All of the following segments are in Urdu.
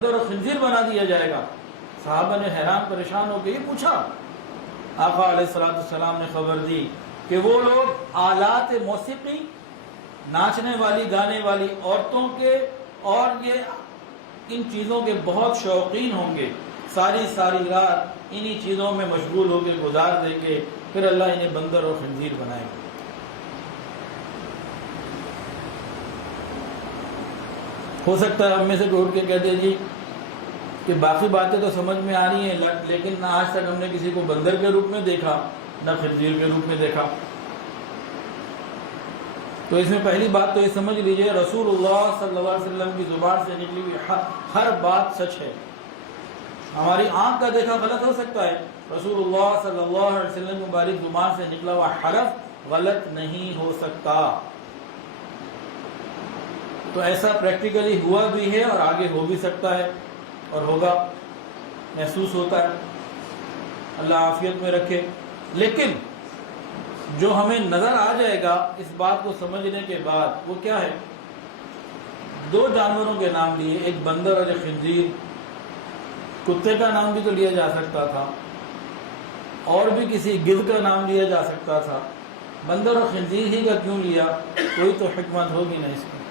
اور خنزیر بنا دیا جائے گا۔ صحابہ نے حیران پریشان ہو کے یہ پوچھا، آقا علیہ السلام نے خبر دی کہ وہ لوگ آلات موسیقی، ناچنے والی گانے والی عورتوں کے اور یہ ان چیزوں کے بہت شوقین ہوں گے، ساری رات انہی چیزوں میں مشغول ہو کے گزار دیں گے، پھر اللہ انہیں بندر اور خنزیر بنائے گا۔ ہو سکتا ہے ہم میں سے کوئی اٹھ کے کہہ دے جی کہ باقی باتیں تو سمجھ میں آ رہی ہیں، لیکن نہ آج تک ہم نے کسی کو بندر کے روپ میں دیکھا نہ خنزیر کے روپ میں دیکھا۔ تو اس میں پہلی بات تو یہ سمجھ لیجئے، رسول اللہ صلی اللہ علیہ وسلم کی زبان سے نکلی ہوئی ہر بات سچ ہے۔ ہماری آنکھ کا دیکھا غلط ہو سکتا ہے، رسول اللہ صلی اللہ علیہ وسلم کی مبارک زبان سے نکلا ہوا حرف غلط نہیں ہو سکتا۔ تو ایسا پریکٹیکلی ہوا بھی ہے اور آگے ہو بھی سکتا ہے اور ہوگا، محسوس ہوتا ہے، اللہ عافیت میں رکھے۔ لیکن جو ہمیں نظر آ جائے گا اس بات کو سمجھنے کے بعد وہ کیا ہے؟ دو جانوروں کے نام لیے، ایک بندر اور ایک خنزیر۔ کتے کا نام بھی تو لیا جا سکتا تھا اور بھی کسی گدھ کا نام لیا جا سکتا تھا، بندر اور خنزیر ہی کا کیوں لیا؟ کوئی تو حکمت ہوگی نا اس کی۔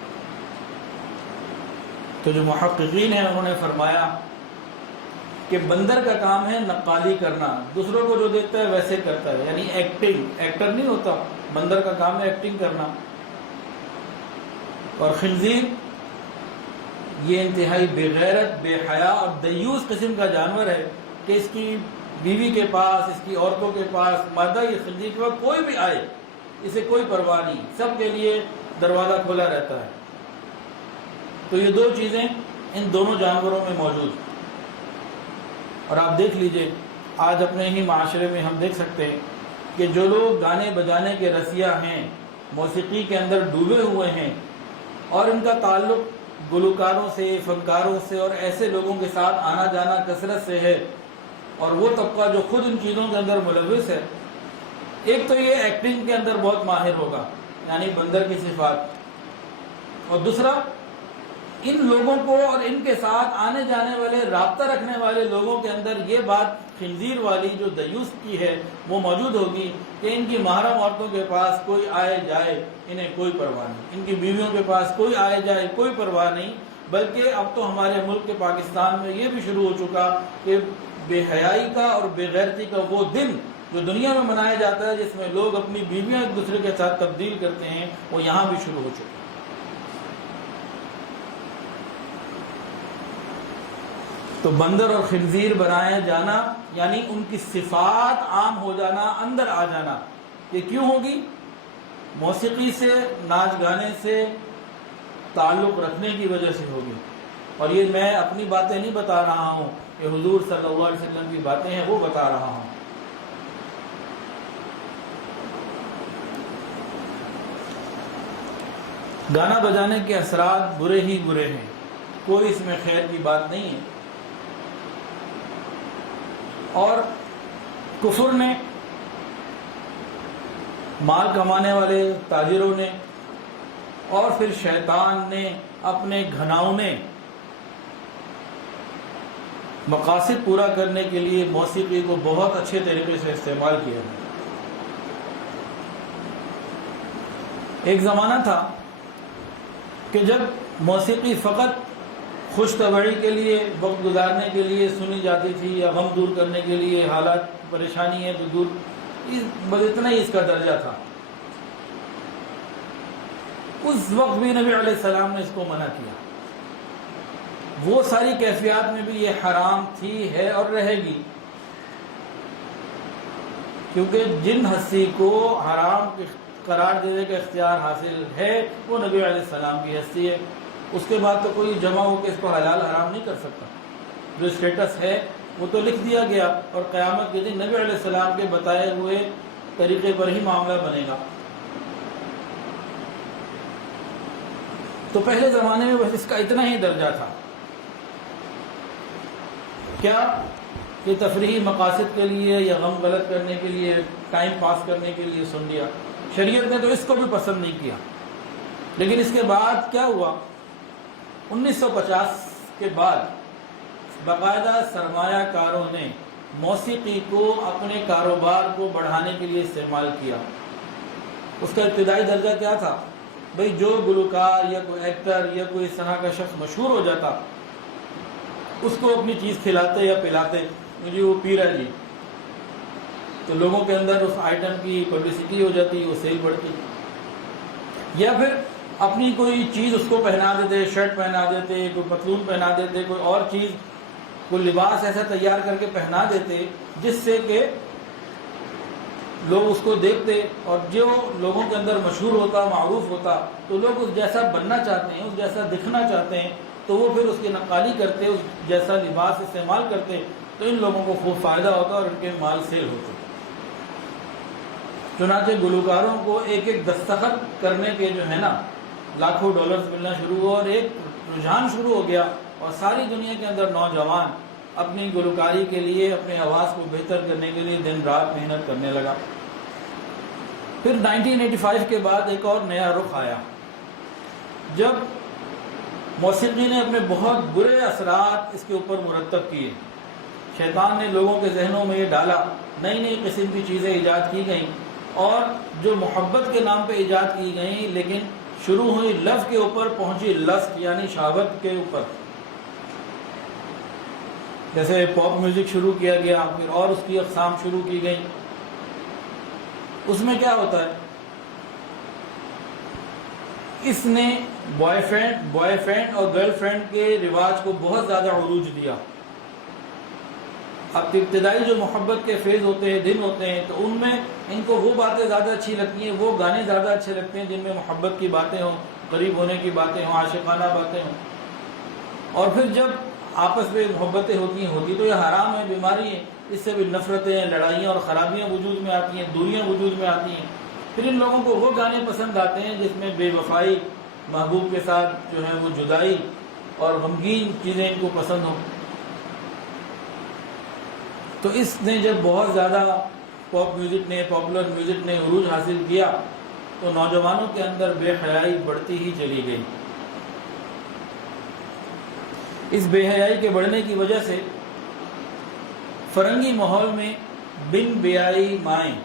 تو جو محققین ہیں انہوں نے فرمایا کہ بندر کا کام ہے نقالی کرنا، دوسروں کو جو دیکھتا ہے ویسے کرتا ہے، یعنی ایکٹنگ، ایکٹر نہیں ہوتا، بندر کا کام ہے ایکٹنگ کرنا۔ اور خنزیر یہ انتہائی بے غیرت، بے حیا اور دیوس قسم کا جانور ہے کہ اس کی بیوی کے پاس، اس کی عورتوں کے پاس، مادہ یہ خنزیر کے پاس کوئی بھی آئے اسے کوئی پرواہ نہیں، سب کے لیے دروازہ کھلا رہتا ہے۔ تو یہ دو چیزیں ان دونوں جانوروں میں موجود ہیں۔ اور آپ دیکھ لیجئے آج اپنے ہی معاشرے میں ہم دیکھ سکتے ہیں کہ جو لوگ گانے بجانے کے رسیا ہیں، موسیقی کے اندر ڈوبے ہوئے ہیں اور ان کا تعلق گلوکاروں سے، فنکاروں سے اور ایسے لوگوں کے ساتھ آنا جانا کثرت سے ہے، اور وہ طبقہ جو خود ان چیزوں کے اندر ملوث ہے، ایک تو یہ ایکٹنگ کے اندر بہت ماہر ہوگا، یعنی بندر کی صفات، اور دوسرا ان لوگوں کو اور ان کے ساتھ آنے جانے والے، رابطہ رکھنے والے لوگوں کے اندر یہ بات خنزیر والی جو دیوس کی ہے وہ موجود ہوگی کہ ان کی محرم عورتوں کے پاس کوئی آئے جائے انہیں کوئی پرواہ نہیں، ان کی بیویوں کے پاس کوئی آئے جائے کوئی پرواہ نہیں۔ بلکہ اب تو ہمارے ملک کے پاکستان میں یہ بھی شروع ہو چکا کہ بے حیائی کا اور بے غیرتی کا وہ دن جو دنیا میں منایا جاتا ہے جس میں لوگ اپنی بیویاں ایک دوسرے کے ساتھ تبدیل کرتے ہیں، وہ یہاں بھی شروع ہو چکا۔ تو بندر اور خنزیر بنائے جانا یعنی ان کی صفات عام ہو جانا، اندر آ جانا، یہ کیوں ہوگی؟ موسیقی سے، ناچ گانے سے تعلق رکھنے کی وجہ سے ہوگی۔ اور یہ میں اپنی باتیں نہیں بتا رہا ہوں، یہ حضور صلی اللہ علیہ وسلم کی باتیں ہیں، وہ بتا رہا ہوں۔ گانا بجانے کے اثرات برے ہی برے ہیں، کوئی اس میں خیر کی بات نہیں ہے۔ اور کفر نے، مال کمانے والے تاجروں نے اور پھر شیطان نے اپنے گھناؤنے مقاصد پورا کرنے کے لیے موسیقی کو بہت اچھے طریقے سے استعمال کیا ہے۔ ایک زمانہ تھا کہ جب موسیقی فقط خوش طبعی کے لیے، وقت گزارنے کے لیے سنی جاتی تھی، یا غم دور کرنے کے لیے، حالات پریشانی ہے تو دور، بس اتنا ہی اس کا درجہ تھا۔ اس وقت بھی نبی علیہ السلام نے اس کو منع کیا۔ وہ ساری کیفیات میں بھی یہ حرام تھی، ہے اور رہے گی، کیونکہ جن ہستی کو حرام قرار دینے کا اختیار حاصل ہے وہ نبی علیہ السلام کی ہستی ہے۔ اس کے بعد تو کوئی جمع ہو کے اس کو حلال حرام نہیں کر سکتا۔ جو اسٹیٹس ہے وہ تو لکھ دیا گیا، اور قیامت کے دن نبی علیہ السلام کے بتائے ہوئے طریقے پر ہی معاملہ بنے گا۔ تو پہلے زمانے میں بس اس کا اتنا ہی درجہ تھا، کیا کہ تفریحی مقاصد کے لیے یا غم غلط کرنے کے لیے، ٹائم پاس کرنے کے لیے سن لیا۔ شریعت نے تو اس کو بھی پسند نہیں کیا۔ لیکن اس کے بعد کیا ہوا؟ 1950 کے بعد باقاعدہ سرمایہ کاروں نے موسیقی کو اپنے کاروبار کو بڑھانے کے لیے استعمال کیا۔ اس کا ابتدائی درجہ کیا تھا؟ بھئی جو گلوکار یا کوئی ایکٹر یا کوئی اس طرح کا شخص مشہور ہو جاتا، اس کو اپنی چیز کھلاتے یا پلاتے، مجھے وہ پی رہا جی، تو لوگوں کے اندر اس آئٹم کی پبلسٹی ہو جاتی، وہ سیل بڑھتی۔ یا پھر اپنی کوئی چیز اس کو پہنا دیتے، شرٹ پہنا دیتے، کوئی پتلون پہنا دیتے، کوئی اور چیز، کوئی لباس ایسا تیار کر کے پہنا دیتے جس سے کہ لوگ اس کو دیکھتے، اور جو لوگوں کے اندر مشہور ہوتا، معروف ہوتا، تو لوگ اس جیسا بننا چاہتے ہیں، اس جیسا دکھنا چاہتے ہیں، تو وہ پھر اس کی نقالی کرتے، اس جیسا لباس استعمال کرتے، تو ان لوگوں کو خوب فائدہ ہوتا اور ان کے مال سیل ہوتے۔ چنانچہ گلوکاروں کو ایک ایک دستخط کرنے کے جو ہے نا لاکھوں ڈالرز ملنا شروع ہوا، اور ایک رجحان شروع ہو گیا، اور ساری دنیا کے اندر نوجوان اپنی گلوکاری کے لیے، اپنے آواز کو بہتر کرنے کے لیے دن رات محنت کرنے لگا۔ پھر 1985 کے بعد ایک اور نیا رخ آیا، جب موسیقی نے اپنے بہت برے اثرات اس کے اوپر مرتب کیے۔ شیطان نے لوگوں کے ذہنوں میں یہ ڈالا، نئی نئی قسم کی چیزیں ایجاد کی گئیں، اور جو محبت کے نام پہ ایجاد کی گئیں، لیکن شروع ہوئی لفظ کے اوپر، پہنچی لسٹ یعنی شہوت کے اوپر۔ جیسے پاپ میوزک شروع کیا گیا، پھر اور اس کی اقسام شروع کی گئیں۔ اس میں کیا ہوتا ہے؟ اس نے بوائے فرینڈ اور گرل فرینڈ کے رواج کو بہت زیادہ عروج دیا۔ اب ابتدائی جو محبت کے فیز ہوتے ہیں، دن ہوتے ہیں، تو ان میں ان کو وہ باتیں زیادہ اچھی لگتی ہیں، وہ گانے زیادہ اچھے لگتے ہیں جن میں محبت کی باتیں ہوں، قریب ہونے کی باتیں ہوں، عاشقانہ باتیں ہوں۔ اور پھر جب آپس میں محبتیں ہوتی تو یہ حرام ہے، بیماری ہے، اس سے بھی نفرتیں، لڑائیاں اور خرابیاں وجود میں آتی ہیں، دوریاں وجود میں آتی ہیں۔ پھر ان لوگوں کو وہ گانے پسند آتے ہیں جس میں بے وفائی، محبوب کے ساتھ جو ہے وہ جدائی اور غمگین چیزیں ان کو پسند ہوں۔ تو اس نے جب بہت زیادہ پاپ میوزک نے، پاپولر میوزک نے عروج حاصل کیا، تو نوجوانوں کے اندر بے حیائی بڑھتی ہی چلی گئی۔ اس بے حیائی کے بڑھنے کی وجہ سے فرنگی ماحول میں بن بیائی مائیں،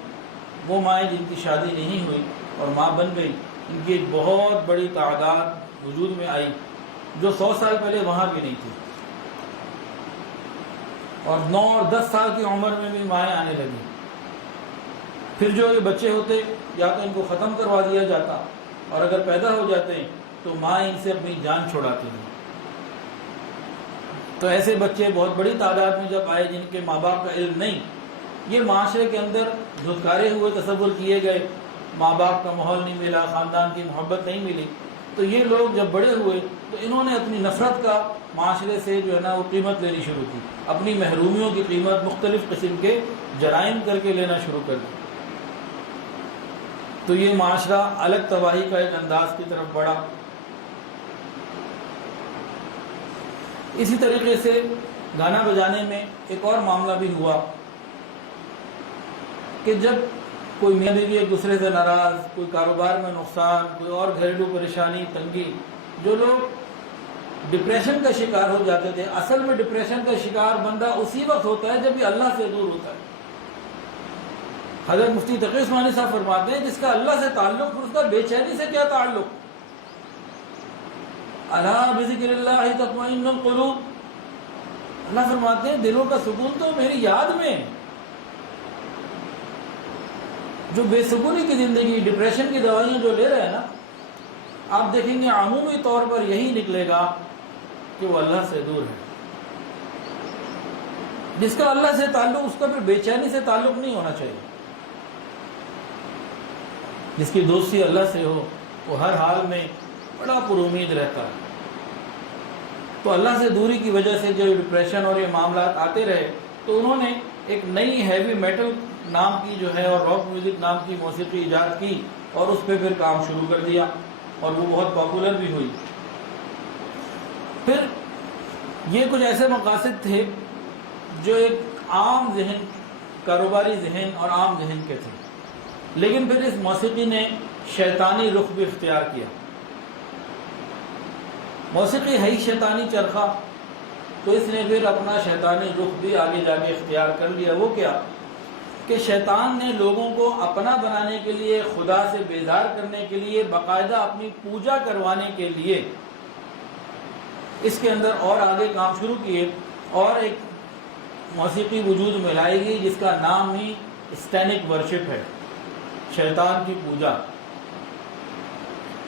وہ مائیں جن کی شادی نہیں ہوئی اور ماں بن گئی، ان کی ایک بہت بڑی تعداد وجود میں آئی جو 100 سال پہلے وہاں بھی نہیں تھی، اور 9 اور 10 سال کی عمر میں بھی مائیں آنے لگیں۔ پھر جو یہ بچے ہوتے، یا تو ان کو ختم کروا دیا جاتا، اور اگر پیدا ہو جاتے ہیں تو ماں ان سے اپنی جان چھڑاتی ہیں۔ تو ایسے بچے بہت بڑی تعداد میں جب آئے جن کے ماں باپ کا علم نہیں، یہ معاشرے کے اندر دھتکارے ہوئے تصور کیے گئے، ماں باپ کا ماحول نہیں ملا، خاندان کی محبت نہیں ملی، تو یہ لوگ جب بڑے ہوئے تو انہوں نے اپنی نفرت کا معاشرے سے جو ہے نا وہ قیمت لینی شروع کی، اپنی محرومیوں کی قیمت مختلف قسم کے جرائم کر کے لینا شروع کر دی۔ تو یہ معاشرہ الگ تباہی کا ایک انداز کی طرف بڑھا۔ اسی طریقے سے گانا بجانے میں ایک اور معاملہ بھی ہوا کہ جب کوئی میاں بیوی ایک دوسرے سے ناراض، کوئی کاروبار میں نقصان، کوئی اور گھریلو پریشانی، تنگی، جو لوگ ڈپریشن کا شکار ہو جاتے تھے، اصل میں ڈپریشن کا شکار بندہ اسی وقت ہوتا ہے جب یہ اللہ سے دور ہوتا ہے۔ حضرت مفتی تقی عثمانی صاحب فرماتے ہیں جس کا اللہ سے تعلق، پھر اس کا بے چینی سے کیا تعلق؟ الا بذکر اللہ تطمئن القلوب، اللہ فرماتے ہیں دلوں کا سکون تو میری یاد میں ہے۔ جو بے سکونی کی زندگی، ڈپریشن کی دوائیاں جو لے رہے ہیں نا، آپ دیکھیں گے عمومی طور پر یہی نکلے گا کہ وہ اللہ سے دور ہے۔ جس کا اللہ سے تعلق، اس کا پھر بے چینی سے تعلق نہیں ہونا چاہیے۔ جس کی دوستی اللہ سے ہو وہ ہر حال میں بڑا پر امید رہتا ہے۔ تو اللہ سے دوری کی وجہ سے جو ڈپریشن اور یہ معاملات آتے رہے، تو انہوں نے ایک نئی ہیوی میٹل نام کی جو ہے اور راک میوزک نام کی موسیقی ایجاد کی، اور اس پہ پھر کام شروع کر دیا، اور وہ بہت پاپولر بھی ہوئی۔ پھر یہ کچھ ایسے مقاصد تھے جو ایک عام ذہن، کاروباری ذہن اور عام ذہن کے تھے، لیکن پھر اس موسیقی نے شیطانی رخ بھی اختیار کیا۔ موسیقی ہے ہی شیطانی چرخہ، تو اس نے پھر اپنا شیطانی رخ بھی آگے جا کے اختیار کر لیا۔ وہ کیا کہ شیطان نے لوگوں کو اپنا بنانے کے لیے، خدا سے بیزار کرنے کے لیے، باقاعدہ اپنی پوجا کروانے کے لیے اس کے اندر اور آگے کام شروع کیے، اور ایک موسیقی وجود میں لائی گئی جس کا نام ہی اسٹینک ورشپ ہے، شیطان کی پوجا۔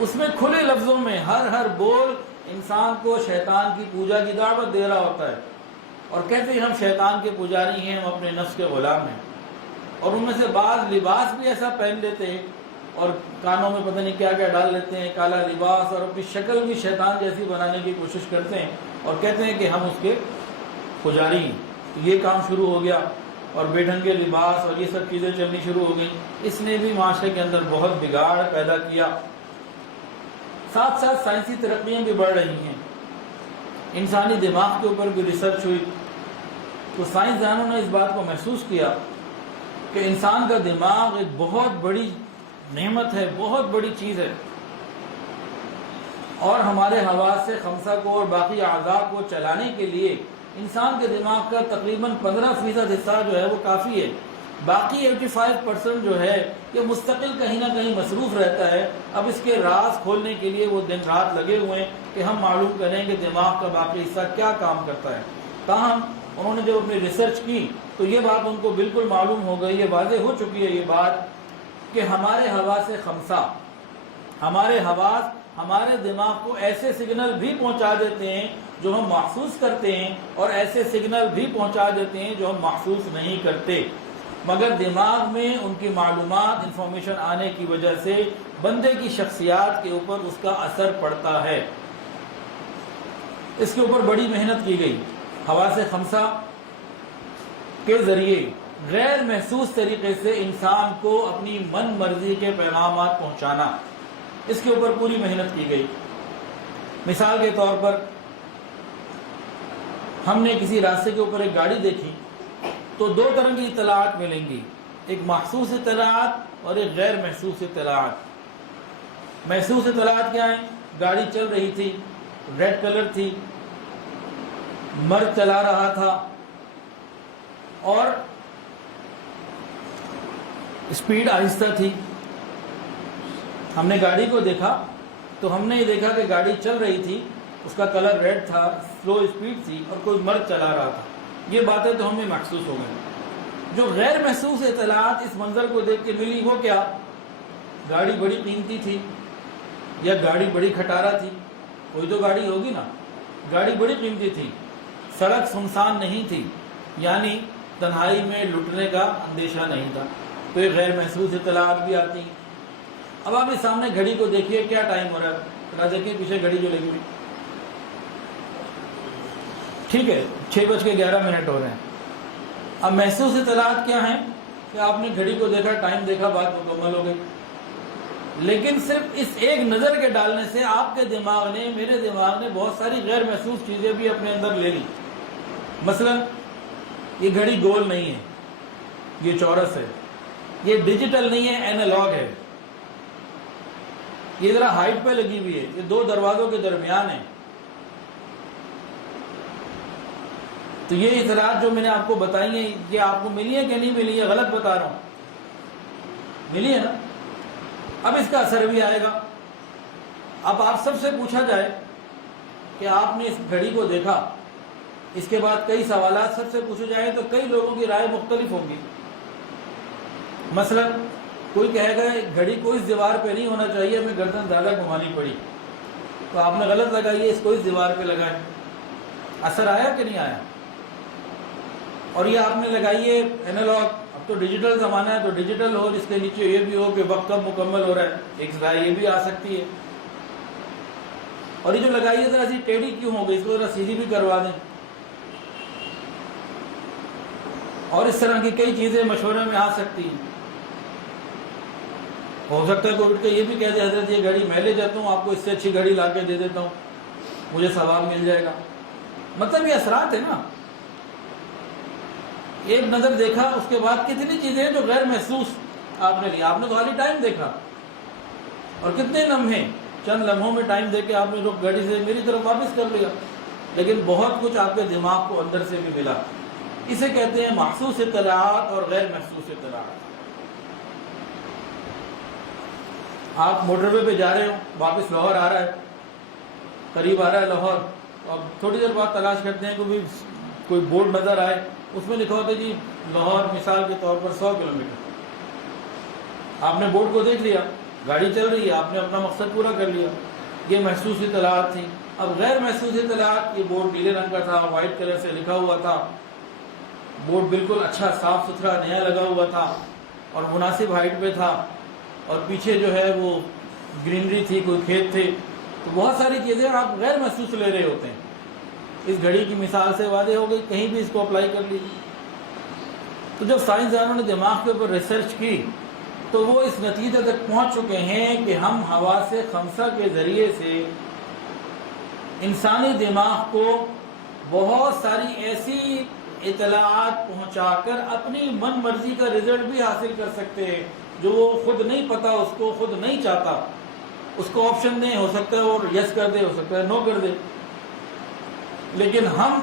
اس میں کھلے لفظوں میں ہر بول انسان کو شیطان کی پوجا کی دعوت دے رہا ہوتا ہے، اور کہتے ہیں ہم شیطان کے پجاری ہیں، ہم اپنے نفس کے غلام ہیں۔ اور ان میں سے بعض لباس بھی ایسا پہن لیتے ہیں اور کانوں میں پتہ نہیں کیا کیا ڈال لیتے ہیں، کالا لباس، اور اپنی شکل بھی شیطان جیسی بنانے کی کوشش کرتے ہیں اور کہتے ہیں کہ ہم اس کے پجاری ہیں۔ یہ کام شروع ہو گیا، اور بے ڈھنگے لباس اور یہ سب چیزیں چلنی شروع ہو گئیں۔ اس نے بھی معاشرے کے اندر بہت بگاڑ پیدا کیا۔ ساتھ ساتھ سائنسی ترقیاں بھی بڑھ رہی ہیں، انسانی دماغ کے اوپر بھی ریسرچ ہوئی، تو سائنسدانوں نے اس بات کو محسوس کیا کہ انسان کا دماغ ایک بہت بڑی نعمت ہے، بہت بڑی چیز ہے، اور ہمارے حواس سے خمسہ کو اور باقی اعضاء کو چلانے کے لیے انسان کے دماغ کا تقریباً 15% حصہ جو ہے وہ کافی ہے۔ باقی 85% جو ہے یہ مستقل کہیں نہ کہیں مصروف رہتا ہے۔ اب اس کے راز کھولنے کے لیے وہ دن رات لگے ہوئے ہیں کہ ہم معلوم کریں کہ دماغ کا باقی حصہ کیا کام کرتا ہے۔ تاہم انہوں نے جب اپنی ریسرچ کی تو یہ بات ان کو بالکل معلوم ہو گئی، یہ واضح ہو چکی ہے یہ بات کہ ہمارے حواس خمسہ، ہمارے حواس ہمارے دماغ کو ایسے سگنل بھی پہنچا دیتے ہیں جو ہم محسوس کرتے ہیں، اور ایسے سگنل بھی پہنچا دیتے ہیں جو ہم محسوس نہیں کرتے، مگر دماغ میں ان کی معلومات، انفارمیشن آنے کی وجہ سے بندے کی شخصیات کے اوپر اس کا اثر پڑتا ہے۔ اس کے اوپر بڑی محنت کی گئی۔ حواس خمسہ کے ذریعے غیر محسوس طریقے سے انسان کو اپنی من مرضی کے پیغامات پہنچانا، اس کے اوپر پوری محنت کی گئی۔ مثال کے طور پر ہم نے کسی راستے کے اوپر ایک گاڑی دیکھی تو دو طرح کی اطلاعات ملیں گی، ایک محسوس اطلاعات اور ایک غیر محسوس اطلاعات۔ محسوس اطلاعات کیا ہیں؟ گاڑی چل رہی تھی، ریڈ کلر تھی، مرد چلا رہا تھا اور اسپیڈ آہستہ تھی۔ ہم نے گاڑی کو دیکھا تو ہم نے یہ دیکھا کہ گاڑی چل رہی تھی، اس کا کلر ریڈ تھا، سلو اسپیڈ تھی اور کوئی مرد چلا رہا تھا۔ یہ باتیں تو ہمیں محسوس ہو گئی۔ جو غیر محسوس اطلاعات اس منظر کو دیکھ کے ملی وہ کیا؟ گاڑی بڑی قیمتی تھی، یا گاڑی بڑی کھٹارا تھی، کوئی تو گاڑی ہوگی نا۔ گاڑی بڑی قیمتی تھی، سڑک سنسان نہیں تھی، یعنی تنہائی میں لٹنے کا اندیشہ نہیں تھا، تو یہ غیر محسوس اطلاعات بھی آتی ہیں۔ اب آپ سامنے گھڑی کو دیکھیے، کیا ٹائم ہو رہا ہے، ذرا دیکھیے پیچھے گھڑی جو لگی ہوئی، ٹھیک ہے 6:11 ہو رہے ہیں۔ اب محسوس اطلاعات کیا ہیں کہ آپ نے گھڑی کو دیکھا، ٹائم دیکھا، بات مکمل ہو گئی۔ لیکن صرف اس ایک نظر کے ڈالنے سے آپ کے دماغ نے، میرے دماغ نے بہت ساری غیر محسوس چیزیں بھی اپنے اندر لے لی۔ مثلا یہ گھڑی گول نہیں ہے، یہ چورس ہے، یہ ڈیجیٹل نہیں ہے، اینالاگ ہے، یہ ذرا ہائٹ پہ لگی ہوئی ہے، یہ دو دروازوں کے درمیان ہے۔ تو یہ اطلاعات جو میں نے آپ کو بتائی ہیں، یہ آپ کو ملی ہے کہ نہیں ملی ہے؟ غلط بتا رہا ہوں، ملی ہے نا؟ اب اس کا اثر بھی آئے گا۔ اب آپ سب سے پوچھا جائے کہ آپ نے اس گھڑی کو دیکھا، اس کے بعد کئی سوالات سب سے پوچھے جائیں تو کئی لوگوں کی رائے مختلف ہوگی۔ مثلا کوئی کہے گا گھڑی کو اس دیوار پہ نہیں ہونا چاہیے، ہمیں گردن زیادہ گھمانی پڑی، تو آپ نے غلط لگائی ہے، اس کو اس دیوار پہ لگائیں۔ اثر آیا کہ نہیں آیا؟ اور یہ آپ نے لگائی ہے اینالاگ، اب تو ڈیجیٹل زمانہ ہے تو ڈیجیٹل ہو، جس کے نیچے یہ بھی ہو کہ وقت کب مکمل ہو رہا ہے، ایک رائے یہ بھی آ سکتی ہے۔ اور یہ جو لگائی ہے ذرا سی ٹیڑھی کیوں ہو گئی، اس کو ذرا سیدھی بھی کروا دیں۔ اور اس طرح کی کئی چیزیں مشورے میں آ سکتی ہیں۔ ہو سکتا ہے کوئی اٹھ کے یہ بھی کہہ دے حضرت یہ گھڑی میں لے جاتا ہوں، آپ کو اس سے اچھی گھڑی لا کے دے دیتا ہوں، مجھے ثواب مل جائے گا۔ مطلب یہ اثرات ہے نا، ایک نظر دیکھا، اس کے بعد کتنی چیزیں ہیں جو غیر محسوس آپ نے لیا۔ آپ نے تو خالی ٹائم دیکھا، اور کتنے لمحے، چند لمحوں میں ٹائم دے کے آپ نے رخ گاڑی سے میری طرف واپس کر لیا۔ لیکن بہت کچھ آپ کے دماغ کو اندر سے بھی ملا. اسے کہتے ہیں محسوس اطلاعات اور غیر محسوس اطلاعات. آپ موٹر وے پہ جا رہے ہو، واپس لاہور آ رہا ہے، قریب آ رہا ہے لاہور، اب تھوڑی دیر بعد تلاش کرتے ہیں کہ کوئی بورڈ نظر آئے، اس میں لکھا ہوتا ہے جی لاہور مثال کے طور پر 100 کلومیٹر. آپ نے بورڈ کو دیکھ لیا، گاڑی چل رہی ہے، آپ نے اپنا مقصد پورا کر لیا. یہ محسوس اطلاعات تھی. اب غیر محسوس اطلاعات، یہ بورڈ نیلے رنگ کا تھا، وائٹ کلر سے لکھا ہوا تھا، بورڈ بالکل اچھا صاف ستھرا نیا لگا ہوا تھا اور مناسب ہائٹ پہ تھا، اور پیچھے جو ہے وہ گرینری تھی، کوئی کھیت تھے. تو بہت ساری چیزیں آپ غیر محسوس لے رہے ہوتے ہیں. اس گھڑی کی مثال سے واضح ہو گئی، کہیں بھی اس کو اپلائی کر لیجیے. تو جب سائنسدانوں نے دماغ کے اوپر ریسرچ کی تو وہ اس نتیجے تک پہنچ چکے ہیں کہ ہم حواس خمسہ کے ذریعے سے انسانی دماغ کو بہت ساری ایسی اطلاعات پہنچا کر اپنی من مرضی کا رزلٹ بھی حاصل کر سکتے ہیں، جو وہ خود نہیں پتا، اس کو خود نہیں چاہتا. اس کو آپشن دیں، ہو سکتا ہے وہ یس کر دے، ہو سکتا ہے نو کر دے، لیکن ہم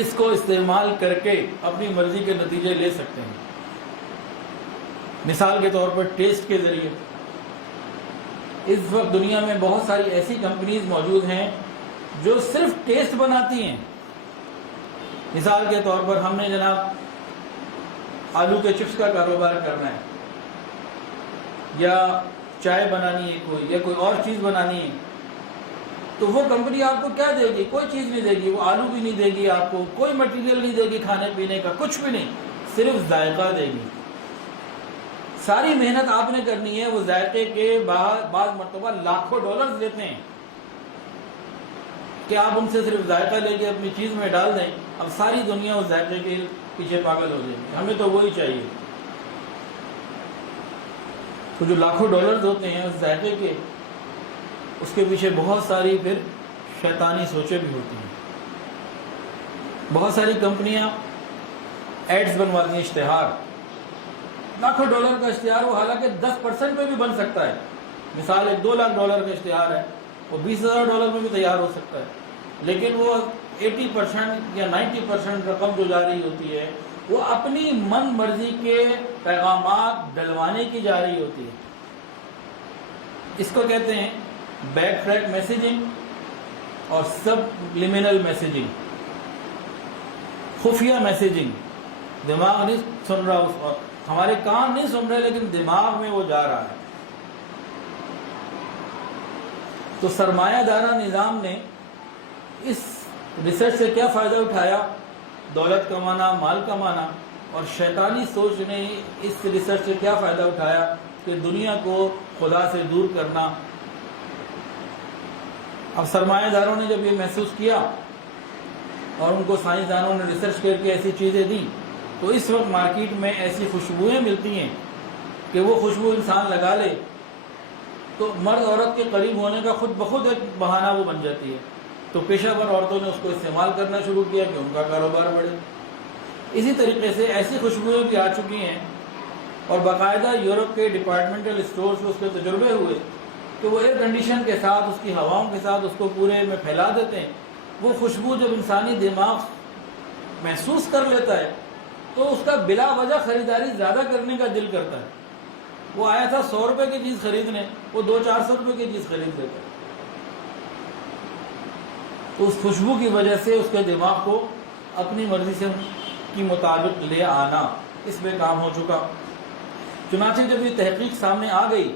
اس کو استعمال کر کے اپنی مرضی کے نتیجے لے سکتے ہیں. مثال کے طور پر ٹیسٹ کے ذریعے اس وقت دنیا میں بہت ساری ایسی کمپنیز موجود ہیں جو صرف ٹیسٹ بناتی ہیں. مثال کے طور پر ہم نے جناب آلو کے چپس کا کاروبار کرنا ہے، یا چائے بنانی ہے کوئی، یا کوئی اور چیز بنانی ہے، تو وہ کمپنی آپ کو کیا دے گی؟ کوئی چیز نہیں دے گی. وہ آلو بھی نہیں دے گی آپ کو، کوئی مٹیریل نہیں دے گی کھانے پینے کا، کچھ بھی نہیں، صرف ذائقہ دے گی. ساری محنت آپ نے کرنی ہے. وہ ذائقے کے بعض مرتبہ لاکھوں ڈالرز لیتے ہیں کہ آپ ان سے صرف ذائقہ لے کے اپنی چیز میں ڈال دیں. اب ساری دنیا اس ذائقے کے پیچھے پاگل ہو جائے گی. ہمیں تو وہی چاہیے. تو جو لاکھوں ڈالرز ہوتے ہیں اس ذائقے کے، اس کے پیچھے بہت ساری پھر شیطانی سوچیں بھی ہوتی ہیں. بہت ساری کمپنیاں ایڈز بنواتی ہیں، اشتہار، لاکھوں ڈالر کا اشتہار. وہ حالانکہ 10% پہ بھی بن سکتا ہے. مثال ایک 2 لاکھ ڈالر کا اشتہار ہے، وہ 20,000 ڈالر میں بھی تیار ہو سکتا ہے، لیکن وہ 80% یا 90% رقم جو جا رہی ہوتی ہے وہ اپنی من مرضی کے پیغامات ڈلوانے کی جا رہی ہوتی ہے. اس کو کہتے ہیں بیک ٹریک میسیجنگ اور سب لیمینل میسیجنگ، خفیہ میسیجنگ. دماغ نہیں سن رہا، اس وقت ہمارے کان نہیں سن رہے، لیکن دماغ میں وہ جا رہا ہے. تو سرمایہ دارہ نظام نے اس ریسرچ سے کیا فائدہ اٹھایا؟ دولت کمانا، مال کمانا. اور شیطانی سوچ نے اس ریسرچ سے کیا فائدہ اٹھایا؟ کہ دنیا کو خدا سے دور کرنا. اب سرمایہ داروں نے جب یہ محسوس کیا اور ان کو سائنسدانوں نے ریسرچ کر کے ایسی چیزیں دی، تو اس وقت مارکیٹ میں ایسی خوشبوئیں ملتی ہیں کہ وہ خوشبو انسان لگا لے تو مرد عورت کے قریب ہونے کا خود بخود ایک بہانہ وہ بن جاتی ہے. تو پیشہ ور عورتوں نے اس کو استعمال کرنا شروع کیا کہ ان کا کاروبار بڑھے. اسی طریقے سے ایسی خوشبوئیں بھی آ چکی ہیں، اور باقاعدہ یورپ کے ڈپارٹمنٹل اسٹورز میں اس کے تجربے ہوئے کہ وہ ایئر کنڈیشن کے ساتھ، اس کی ہواؤں کے ساتھ اس کو پورے میں پھیلا دیتے ہیں. وہ خوشبو جب انسانی دماغ محسوس کر لیتا ہے تو اس کا بلا وجہ خریداری زیادہ کرنے کا دل کرتا ہے. وہ آیا تھا 100 روپے کی چیز خریدنے، وہ 200-400 روپے کی چیز خرید دیتا ہے. تو اس خوشبو کی وجہ سے اس کے دماغ کو اپنی مرضی سے کی مطابق لے آنا، اس میں کام ہو چکا. چنانچہ جب یہ تحقیق سامنے آ گئی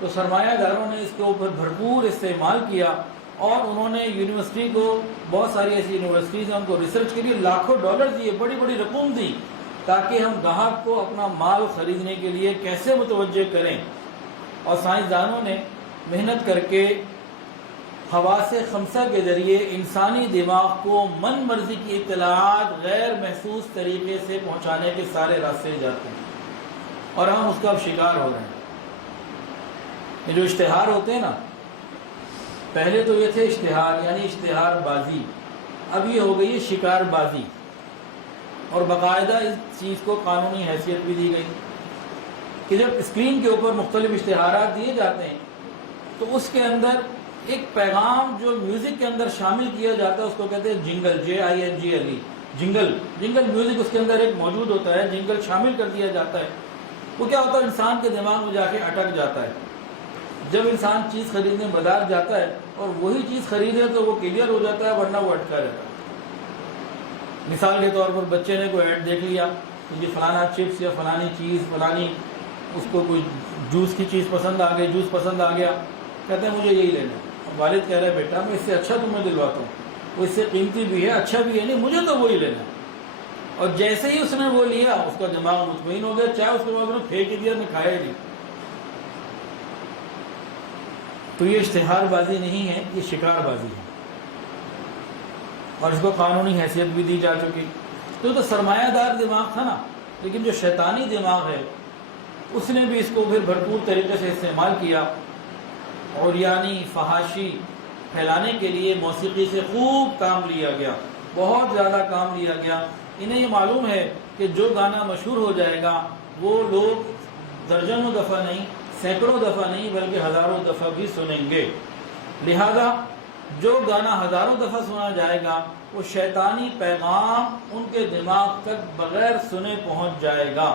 تو سرمایہ داروں نے اس کے اوپر بھرپور استعمال کیا، اور انہوں نے یونیورسٹی کو، بہت ساری ایسی یونیورسٹیز ہیں، ان کو ریسرچ کے لیے لاکھوں ڈالر دیے، بڑی بڑی رقم دی، تاکہ ہم گاہک کو اپنا مال خریدنے کے لیے کیسے متوجہ کریں. اور سائنسدانوں نے محنت کر کے حواس خمسہ کے ذریعے انسانی دماغ کو من مرضی کی اطلاعات غیر محسوس طریقے سے پہنچانے کے سارے راستے جاتے ہیں، اور ہم اس کا اب شکار ہو رہے ہیں. یہ جو اشتہار ہوتے ہیں نا، پہلے تو یہ تھے اشتہار یعنی اشتہار بازی، اب یہ ہو گئی ہے شکار بازی. اور باقاعدہ اس چیز کو قانونی حیثیت بھی دی گئی کہ جب اسکرین کے اوپر مختلف اشتہارات دیے جاتے ہیں تو اس کے اندر ایک پیغام جو میوزک کے اندر شامل کیا جاتا ہے اس کو کہتے ہیں جنگل، JINGLE، جنگل میوزک اس کے اندر ایک موجود ہوتا ہے، جنگل شامل کر دیا جاتا ہے. وہ کیا ہوتا ہے، انسان کے دماغ میں جا کے اٹک جاتا ہے. جب انسان چیز خریدنے بازار جاتا ہے اور وہی چیز خریدے تو وہ کلیئر ہو جاتا ہے، ورنہ وہ اٹکا رہتا ہے. مثال کے طور پر بچے نے کوئی ایڈ دیکھ لیا کہ فلانا چپس یا فلانی چیز فلانی، اس کو کوئی جوس کی چیز پسند آ گئی، جوس پسند آ گیا، کہتے ہیں مجھے یہی لینا ہے. اب والد کہہ رہا ہے بیٹا میں اس سے اچھا تمہیں دلواتا ہوں، وہ اس سے قیمتی بھی ہے، اچھا بھی ہے، نہیں مجھے تو وہی لینا ہے. اور جیسے ہی اس نے وہ لیا اس کا دماغ مطمئن ہو گیا، چاہے اس کے بعد نے پھینک ہی دیا، نے کھایا ہی نہیں. تو یہ اشتہار بازی نہیں ہے، یہ شکار بازی ہے، اور اس کو قانونی حیثیت بھی دی جا چکی. تو سرمایہ دار دماغ تھا نا، لیکن جو شیطانی دماغ ہے اس نے بھی اس کو پھر بھرپور طریقے سے استعمال کیا، اور یعنی فحاشی پھیلانے کے لیے موسیقی سے خوب کام لیا گیا، بہت زیادہ کام لیا گیا. انہیں یہ معلوم ہے کہ جو گانا مشہور ہو جائے گا وہ لوگ درجنوں دفعہ نہیں، سینکڑوں دفعہ نہیں، بلکہ ہزاروں دفعہ بھی سنیں گے. لہذا جو گانا ہزاروں دفعہ سنا جائے گا وہ شیطانی پیغام ان کے دماغ تک بغیر سنے پہنچ جائے گا.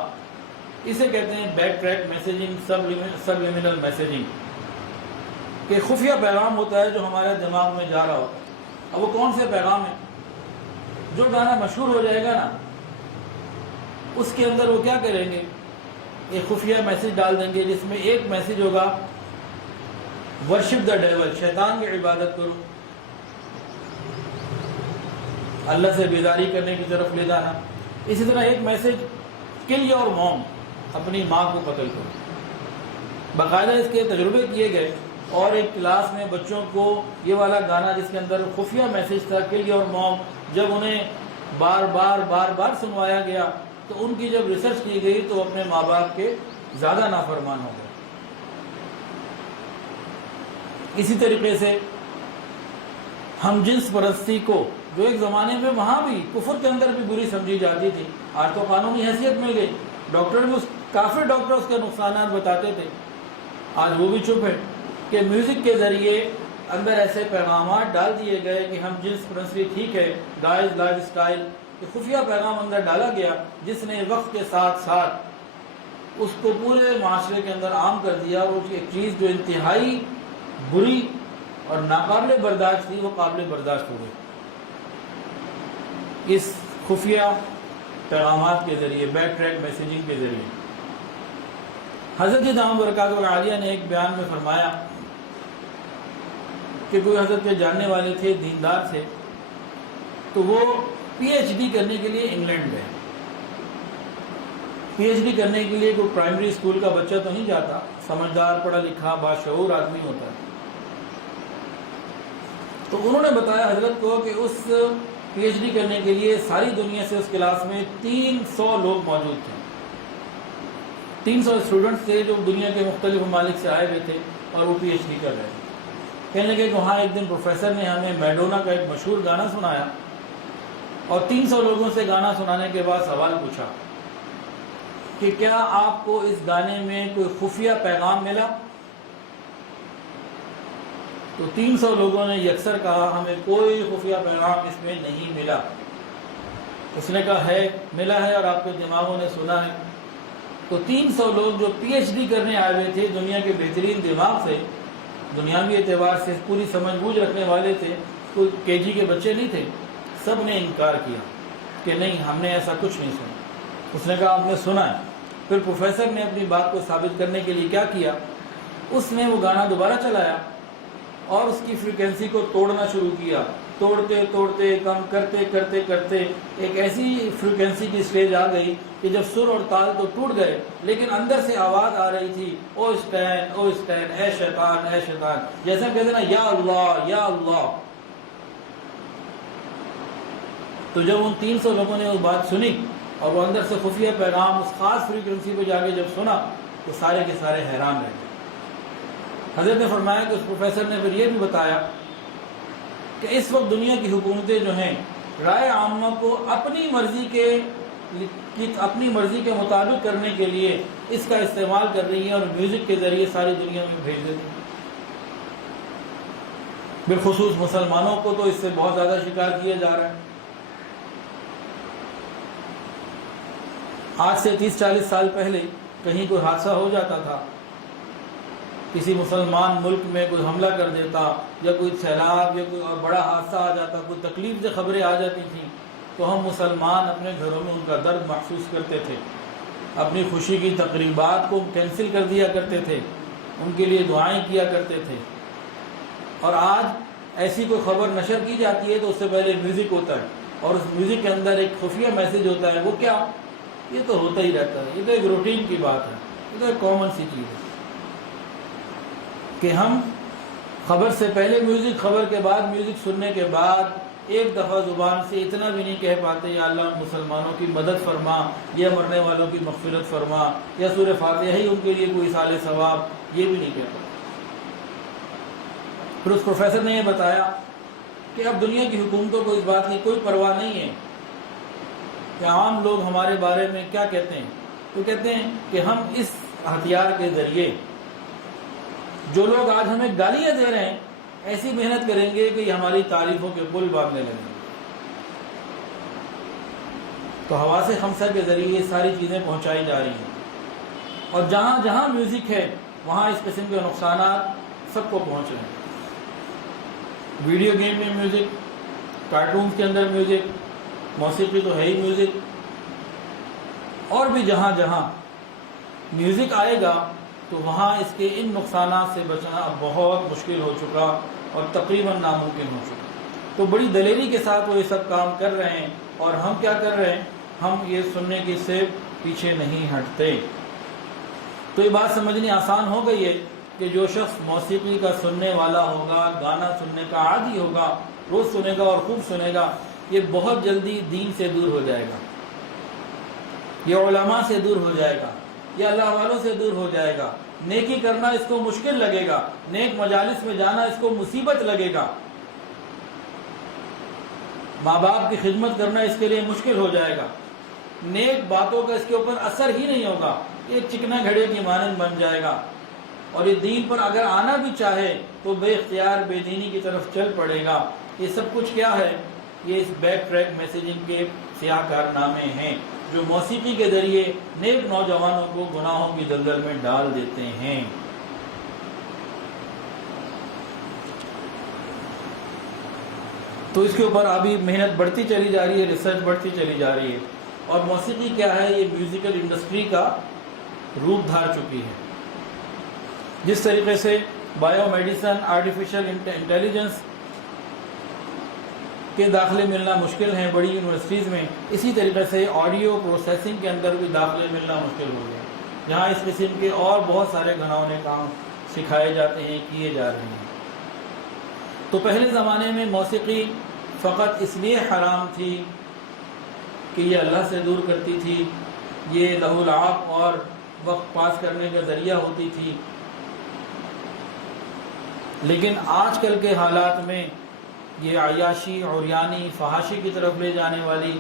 اسے کہتے ہیں back track messaging, subliminal messaging, کہ خفیہ پیغام ہوتا ہے جو ہمارے دماغ میں جا رہا ہوتا ہے. اب وہ کون سے پیغام ہیں؟ جو گانا مشہور ہو جائے گا نا اس کے اندر وہ کیا کریں گے، ایک خفیہ میسیج ڈال دیں گے جس میں ایک میسیج ہوگا ورشپ دا ڈیول، شیطان کی عبادت کرو، اللہ سے بیداری کرنے کی طرف لے جانا. اسی طرح ایک میسیج کل یور موم، اپنی ماں کو قتل کرو. باقاعدہ اس کے تجربے کیے گئے، اور ایک کلاس میں بچوں کو یہ والا گانا جس کے اندر خفیہ میسیج تھا کل یور موم، جب انہیں بار بار سنوایا گیا تو ان کی جب ریسرچ کی گئی تو اپنے ماں باپ کے زیادہ نافرمان ہو گئے. اسی طریقے سے ہم جنس پرستی کو، جو ایک زمانے میں وہاں بھی کفر کے اندر بھی بری سمجھی جاتی تھی، آج تو قانونی حیثیت مل گئی. ڈاکٹر بھی کافی ڈاکٹر اس کے نقصانات بتاتے تھے، آج وہ بھی چپ ہے. کہ میوزک کے ذریعے اندر ایسے پیغامات ڈال دیے گئے کہ ہم جنس پرستی ٹھیک ہے، گائز لائف اسٹائل، کہ خفیہ پیغام اندر ڈالا گیا جس نے وقت کے ساتھ ساتھ اس کو پورے معاشرے کے اندر عام کر دیا، اور ایک چیز جو انتہائی بری اور ناقابل برداشت تھی وہ قابل برداشت ہو گئی. اس خفیہ پیغامات کے ذریعے، بیک ٹریک میسیجنگ کے ذریعے. حضرت دامت برکاتہ العالیہ نے ایک بیان میں فرمایا کہ کوئی حضرت کے جاننے والے تھے، دیندار تھے، تو وہ PhD کرنے کے لیے انگلینڈ گئے. PhD کرنے کے لیے کوئی پرائمری اسکول کا بچہ تو نہیں جاتا، سمجھدار پڑھا لکھا باشعور آدمی ہوتا ہے. تو انہوں نے بتایا حضرت کو کہ اس PhD کرنے کے لیے ساری دنیا سے اس کلاس میں 300 لوگ موجود تھے، 300 اسٹوڈنٹس تھے جو دنیا کے مختلف ممالک سے آئے ہوئے تھے اور وہ PhD کر رہے تھے. کہنے لگے کہ وہاں ایک دن پروفیسر نے ہمیں میڈونا کا ایک مشہور گانا سنایا، اور 300 لوگوں سے گانا سنانے کے بعد سوال پوچھا کہ کیا آپ کو اس گانے میں کوئی خفیہ پیغام ملا؟ تو 300 لوگوں نے یکسر کہا ہمیں کوئی خفیہ پیغام اس میں نہیں ملا. اس نے کہا ہے، ملا ہے اور آپ کے دماغوں نے سنا ہے. تو 300 لوگ جو PhD کرنے آئے ہوئے تھے، دنیا کے بہترین دماغ سے، دنیاوی اعتبار سے پوری سمجھ بوجھ رکھنے والے تھے، کوئی KG کے بچے نہیں تھے، سب نے انکار کیا کہ نہیں ہم نے ایسا کچھ نہیں سنا. اس نے کہا آپ نے سنا ہے. پھر پروفیسر نے اپنی بات کو ثابت کرنے کے لیے کیا کیا، اس نے وہ گانا دوبارہ چلایا اور اس کی فریکوینسی کو توڑنا شروع کیا. توڑتے کم کرتے ایک ایسی فریکوینسی کی سٹیج آ گئی کہ جب سر اور تال تو ٹوٹ گئے، لیکن اندر سے آواز آ رہی تھی او اسٹین، اے شیطان، اے شیطان، جیسا کہتے نا یا اللہ یا اللہ. تو جب ان 300 لوگوں نے وہ بات سنی اور وہ اندر سے خفیہ پیغام اس خاص فریکوینسی پہ جا کے جب سنا تو سارے کے سارے حیران رہ گئے. حضرت نے فرمایا کہ اس پروفیسر نے پھر یہ بھی بتایا کہ اس وقت دنیا کی حکومتیں جو ہیں رائے عامہ کو اپنی مرضی کے مطابق کرنے کے لیے اس کا استعمال کر رہی ہیں اور میوزک کے ذریعے ساری دنیا میں بھیج دیتی ہیں. بالخصوص مسلمانوں کو تو اس سے بہت زیادہ شکار کیا جا رہا ہے۔ آج سے 30-40 سال پہلے کہیں کوئی حادثہ ہو جاتا تھا، کسی مسلمان ملک میں کوئی حملہ کر دیتا یا کوئی سیلاب یا کوئی اور بڑا حادثہ آ جاتا، کوئی تکلیف سے خبریں آ جاتی تھیں، تو ہم مسلمان اپنے گھروں میں ان کا درد محسوس کرتے تھے، اپنی خوشی کی تقریبات کو کینسل کر دیا کرتے تھے، ان کے لیے دعائیں کیا کرتے تھے۔ اور آج ایسی کوئی خبر نشر کی جاتی ہے تو اس سے پہلے میوزک ہوتا ہے، اور اس میوزک کے اندر ایک خفیہ میسج ہوتا ہے۔ وہ کیا؟ یہ تو ہوتا ہی رہتا ہے، یہ تو ایک روٹین کی بات ہے، یہ تو ایک کامن سی چیز ہے کہ ہم خبر سے پہلے میوزک، خبر کے بعد میوزک سننے کے بعد ایک دفعہ زبان سے اتنا بھی نہیں کہہ پاتے یا اللہ مسلمانوں کی مدد فرما، یا مرنے والوں کی مغفرت فرما، یا سورہ فاتحہ ہی ان کے لیے کوئی اصال ثواب، یہ بھی نہیں کہہ پاتے۔ پھر اس پروفیسر نے یہ بتایا کہ اب دنیا کی حکومتوں کو اس بات کی کوئی پرواہ نہیں ہے کہ عام لوگ ہمارے بارے میں کیا کہتے ہیں۔ تو کہتے ہیں کہ ہم اس ہتھیار کے ذریعے جو لوگ آج ہمیں گالیاں دے رہے ہیں، ایسی محنت کریں گے کہ یہ ہماری تعریفوں کے پل باندھنے لگیں گے۔ تو حواس خمسہ کے ذریعے یہ ساری چیزیں پہنچائی جا رہی ہیں، اور جہاں جہاں میوزک ہے وہاں اس قسم کے نقصانات سب کو پہنچ رہے ہیں۔ ویڈیو گیم میں میوزک، کارٹونز کے اندر میوزک، موسیقی تو ہے ہی میوزک، اور بھی جہاں جہاں میوزک آئے گا تو وہاں اس کے ان نقصانات سے بچنا اب بہت مشکل ہو چکا اور تقریباً ناممکن ہو چکا۔ تو بڑی دلیری کے ساتھ وہ یہ سب کام کر رہے ہیں، اور ہم کیا کر رہے ہیں؟ ہم یہ سننے کی سے پیچھے نہیں ہٹتے۔ تو یہ بات سمجھنی آسان ہو گئی ہے کہ جو شخص موسیقی کا سننے والا ہوگا، گانا سننے کا عادی ہوگا، روز سنے گا اور خوب سنے گا، یہ بہت جلدی دین سے دور ہو جائے گا، یہ علماء سے دور ہو جائے گا، یہ اللہ والوں سے دور ہو جائے گا، نیکی کرنا اس کو مشکل لگے گا، نیک مجالس میں جانا اس کو مصیبت لگے گا، ماں باپ کی خدمت کرنا اس کے لیے مشکل ہو جائے گا، نیک باتوں کا اس کے اوپر اثر ہی نہیں ہوگا، ایک چکنا گھڑے کی مانند بن جائے گا، اور یہ دین پر اگر آنا بھی چاہے تو بے اختیار بے دینی کی طرف چل پڑے گا۔ یہ سب کچھ کیا ہے؟ یہ اس بیک ٹریک میسیجنگ کے سیاہ کارنامے ہیں جو موسیقی کے ذریعے نیک نوجوانوں کو گناہوں کی دلدل میں ڈال دیتے ہیں۔ تو اس کے اوپر ابھی محنت بڑھتی چلی جا رہی ہے، ریسرچ بڑھتی چلی جا رہی ہے، اور موسیقی کیا ہے؟ یہ میوزیکل انڈسٹری کا روپ دھار چکی ہے۔ جس طریقے سے بایو میڈیسن، آرٹیفیشل انٹیلیجنس کے داخلے ملنا مشکل ہیں بڑی یونیورسٹیز میں، اسی طریقے سے آڈیو پروسیسنگ کے اندر بھی داخلے ملنا مشکل ہو گیا، جہاں اس قسم کے اور بہت سارے گھناؤنے کام سکھائے جاتے ہیں، کیے جا رہے ہیں۔ تو پہلے زمانے میں موسیقی فقط اس لیے حرام تھی کہ یہ اللہ سے دور کرتی تھی، یہ لہو لعب اور وقت پاس کرنے کا ذریعہ ہوتی تھی، لیکن آج کل کے حالات میں یہ عیاشی، عریانی، فحاشی کی طرف لے جانے والی،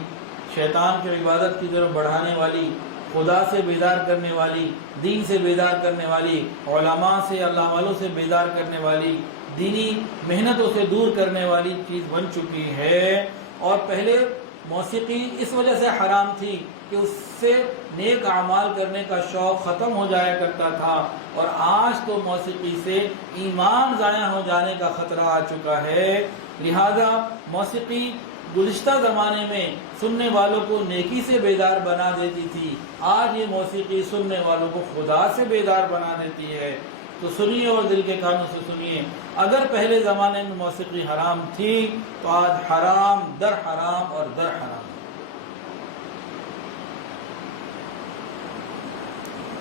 شیطان کی عبادت کی طرف بڑھانے والی، خدا سے بیدار کرنے والی، دین سے بیدار کرنے والی، علماء سے، اللہ والوں سے بیدار کرنے والی، دینی محنتوں سے دور کرنے والی چیز بن چکی ہے۔ اور پہلے موسیقی اس وجہ سے حرام تھی کہ اس سے نیک اعمال کرنے کا شوق ختم ہو جایا کرتا تھا، اور آج تو موسیقی سے ایمان ضائع ہو جانے کا خطرہ آ چکا ہے۔ لہذا موسیقی گزشتہ زمانے میں سننے والوں کو نیکی سے بیدار بنا دیتی تھی، آج یہ موسیقی سننے والوں کو خدا سے بیدار بنا دیتی ہے۔ تو سنیے اور دل کے کانوں سے سنیے، اگر پہلے زمانے میں موسیقی حرام تھی تو آج حرام در حرام اور در حرام۔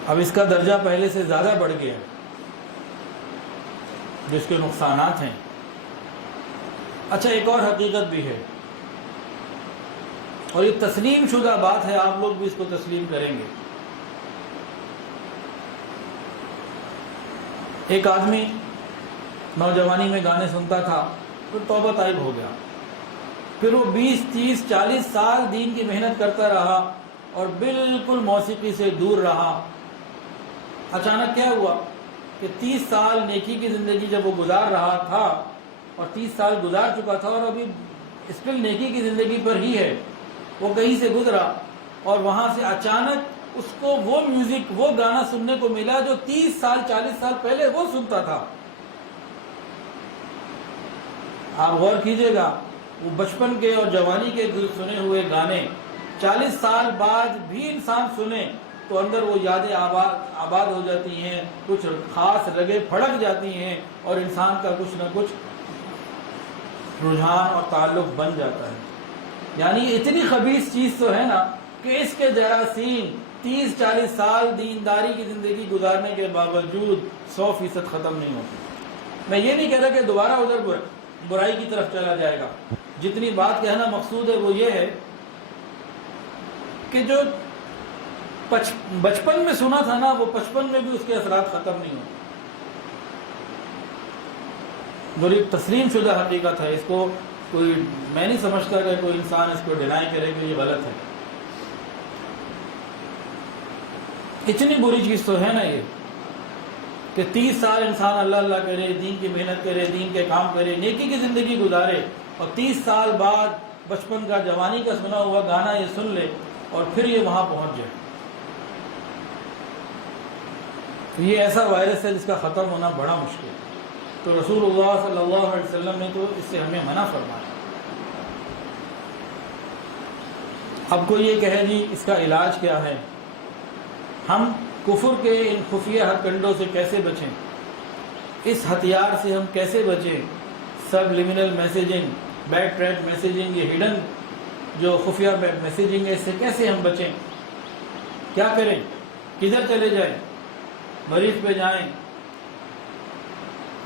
اب اس کا درجہ پہلے سے زیادہ بڑھ گیا، جس کے نقصانات ہیں۔ اچھا، ایک اور حقیقت بھی ہے، اور یہ تسلیم شدہ بات ہے، آپ لوگ بھی اس کو تسلیم کریں گے۔ ایک آدمی نوجوانی میں گانے سنتا تھا، پھر توبہ طائب ہو گیا، پھر وہ 20، 30، 40 سال دین کی محنت کرتا رہا اور بالکل موسیقی سے دور رہا۔ اچانک کیا ہوا کہ 30 سال نیکی کی زندگی جب وہ گزار رہا تھا اور 30 سال گزار چکا تھا اور ابھی اسٹل نیکی کی زندگی پر ہی ہے. وہ کہیں سے گزرا اور وہاں سے اچانک اس کو وہ میوزک، وہ گانا سننے کو ملا جو 30 سال 40 سال پہلے وہ سنتا تھا. آپ غور کیجئے گا، وہ بچپن کے اور جوانی کے سنے ہوئے گانے 40 سال بعد بھی انسان سنے تو اندر وہ یادیں آباد ہو جاتی ہیں، کچھ خاص رگیں پھڑک جاتی ہیں اور انسان کا کچھ نہ کچھ رجحان اور تعلق بن جاتا ہے. یعنی اتنی خبیث چیز تو ہے نا کہ اس کے جراثیم 30-40 سال دینداری کی زندگی گزارنے کے باوجود 100% ختم نہیں ہوتے. میں یہ نہیں کہہ رہا کہ دوبارہ ادھر برائی کی طرف چلا جائے گا. جتنی بات کہنا مقصود ہے وہ یہ ہے کہ جو بچپن میں سنا تھا نا وہ بچپن میں بھی اس کے اثرات ختم نہیں ہوتے. بڑی تسلیم شدہ حقیقت ہے. اس کو کوئی، میں نہیں سمجھتا کہ کوئی انسان اس کو ڈینائی کرے کہ یہ غلط ہے. اتنی بری چیز تو ہے نا یہ کہ 30 سال انسان اللہ اللہ کرے، دین کی محنت کرے، دین کے کام کرے، نیکی کی زندگی گزارے اور 30 سال بعد بچپن کا، جوانی کا سنا ہوا گانا یہ سن لے اور پھر یہ وہاں پہنچ جائے. یہ ایسا وائرس ہے جس کا ختم ہونا بڑا مشکل ہے. تو رسول اللہ صلی اللہ علیہ وسلم نے تو اس سے ہمیں منع فرمایا. اب کوئی یہ کہے جی اس کا علاج کیا ہے، ہم کفر کے ان خفیہ ہتھ کنڈوں سے کیسے بچیں، اس ہتھیار سے ہم کیسے بچیں، سب لیمینل میسیجنگ، بیک ٹریک میسیجنگ، یہ ہڈن جو خفیہ میسیجنگ ہے، اس سے کیسے ہم بچیں، کیا کریں، کدھر چلے جائیں، مریض پہ جائیں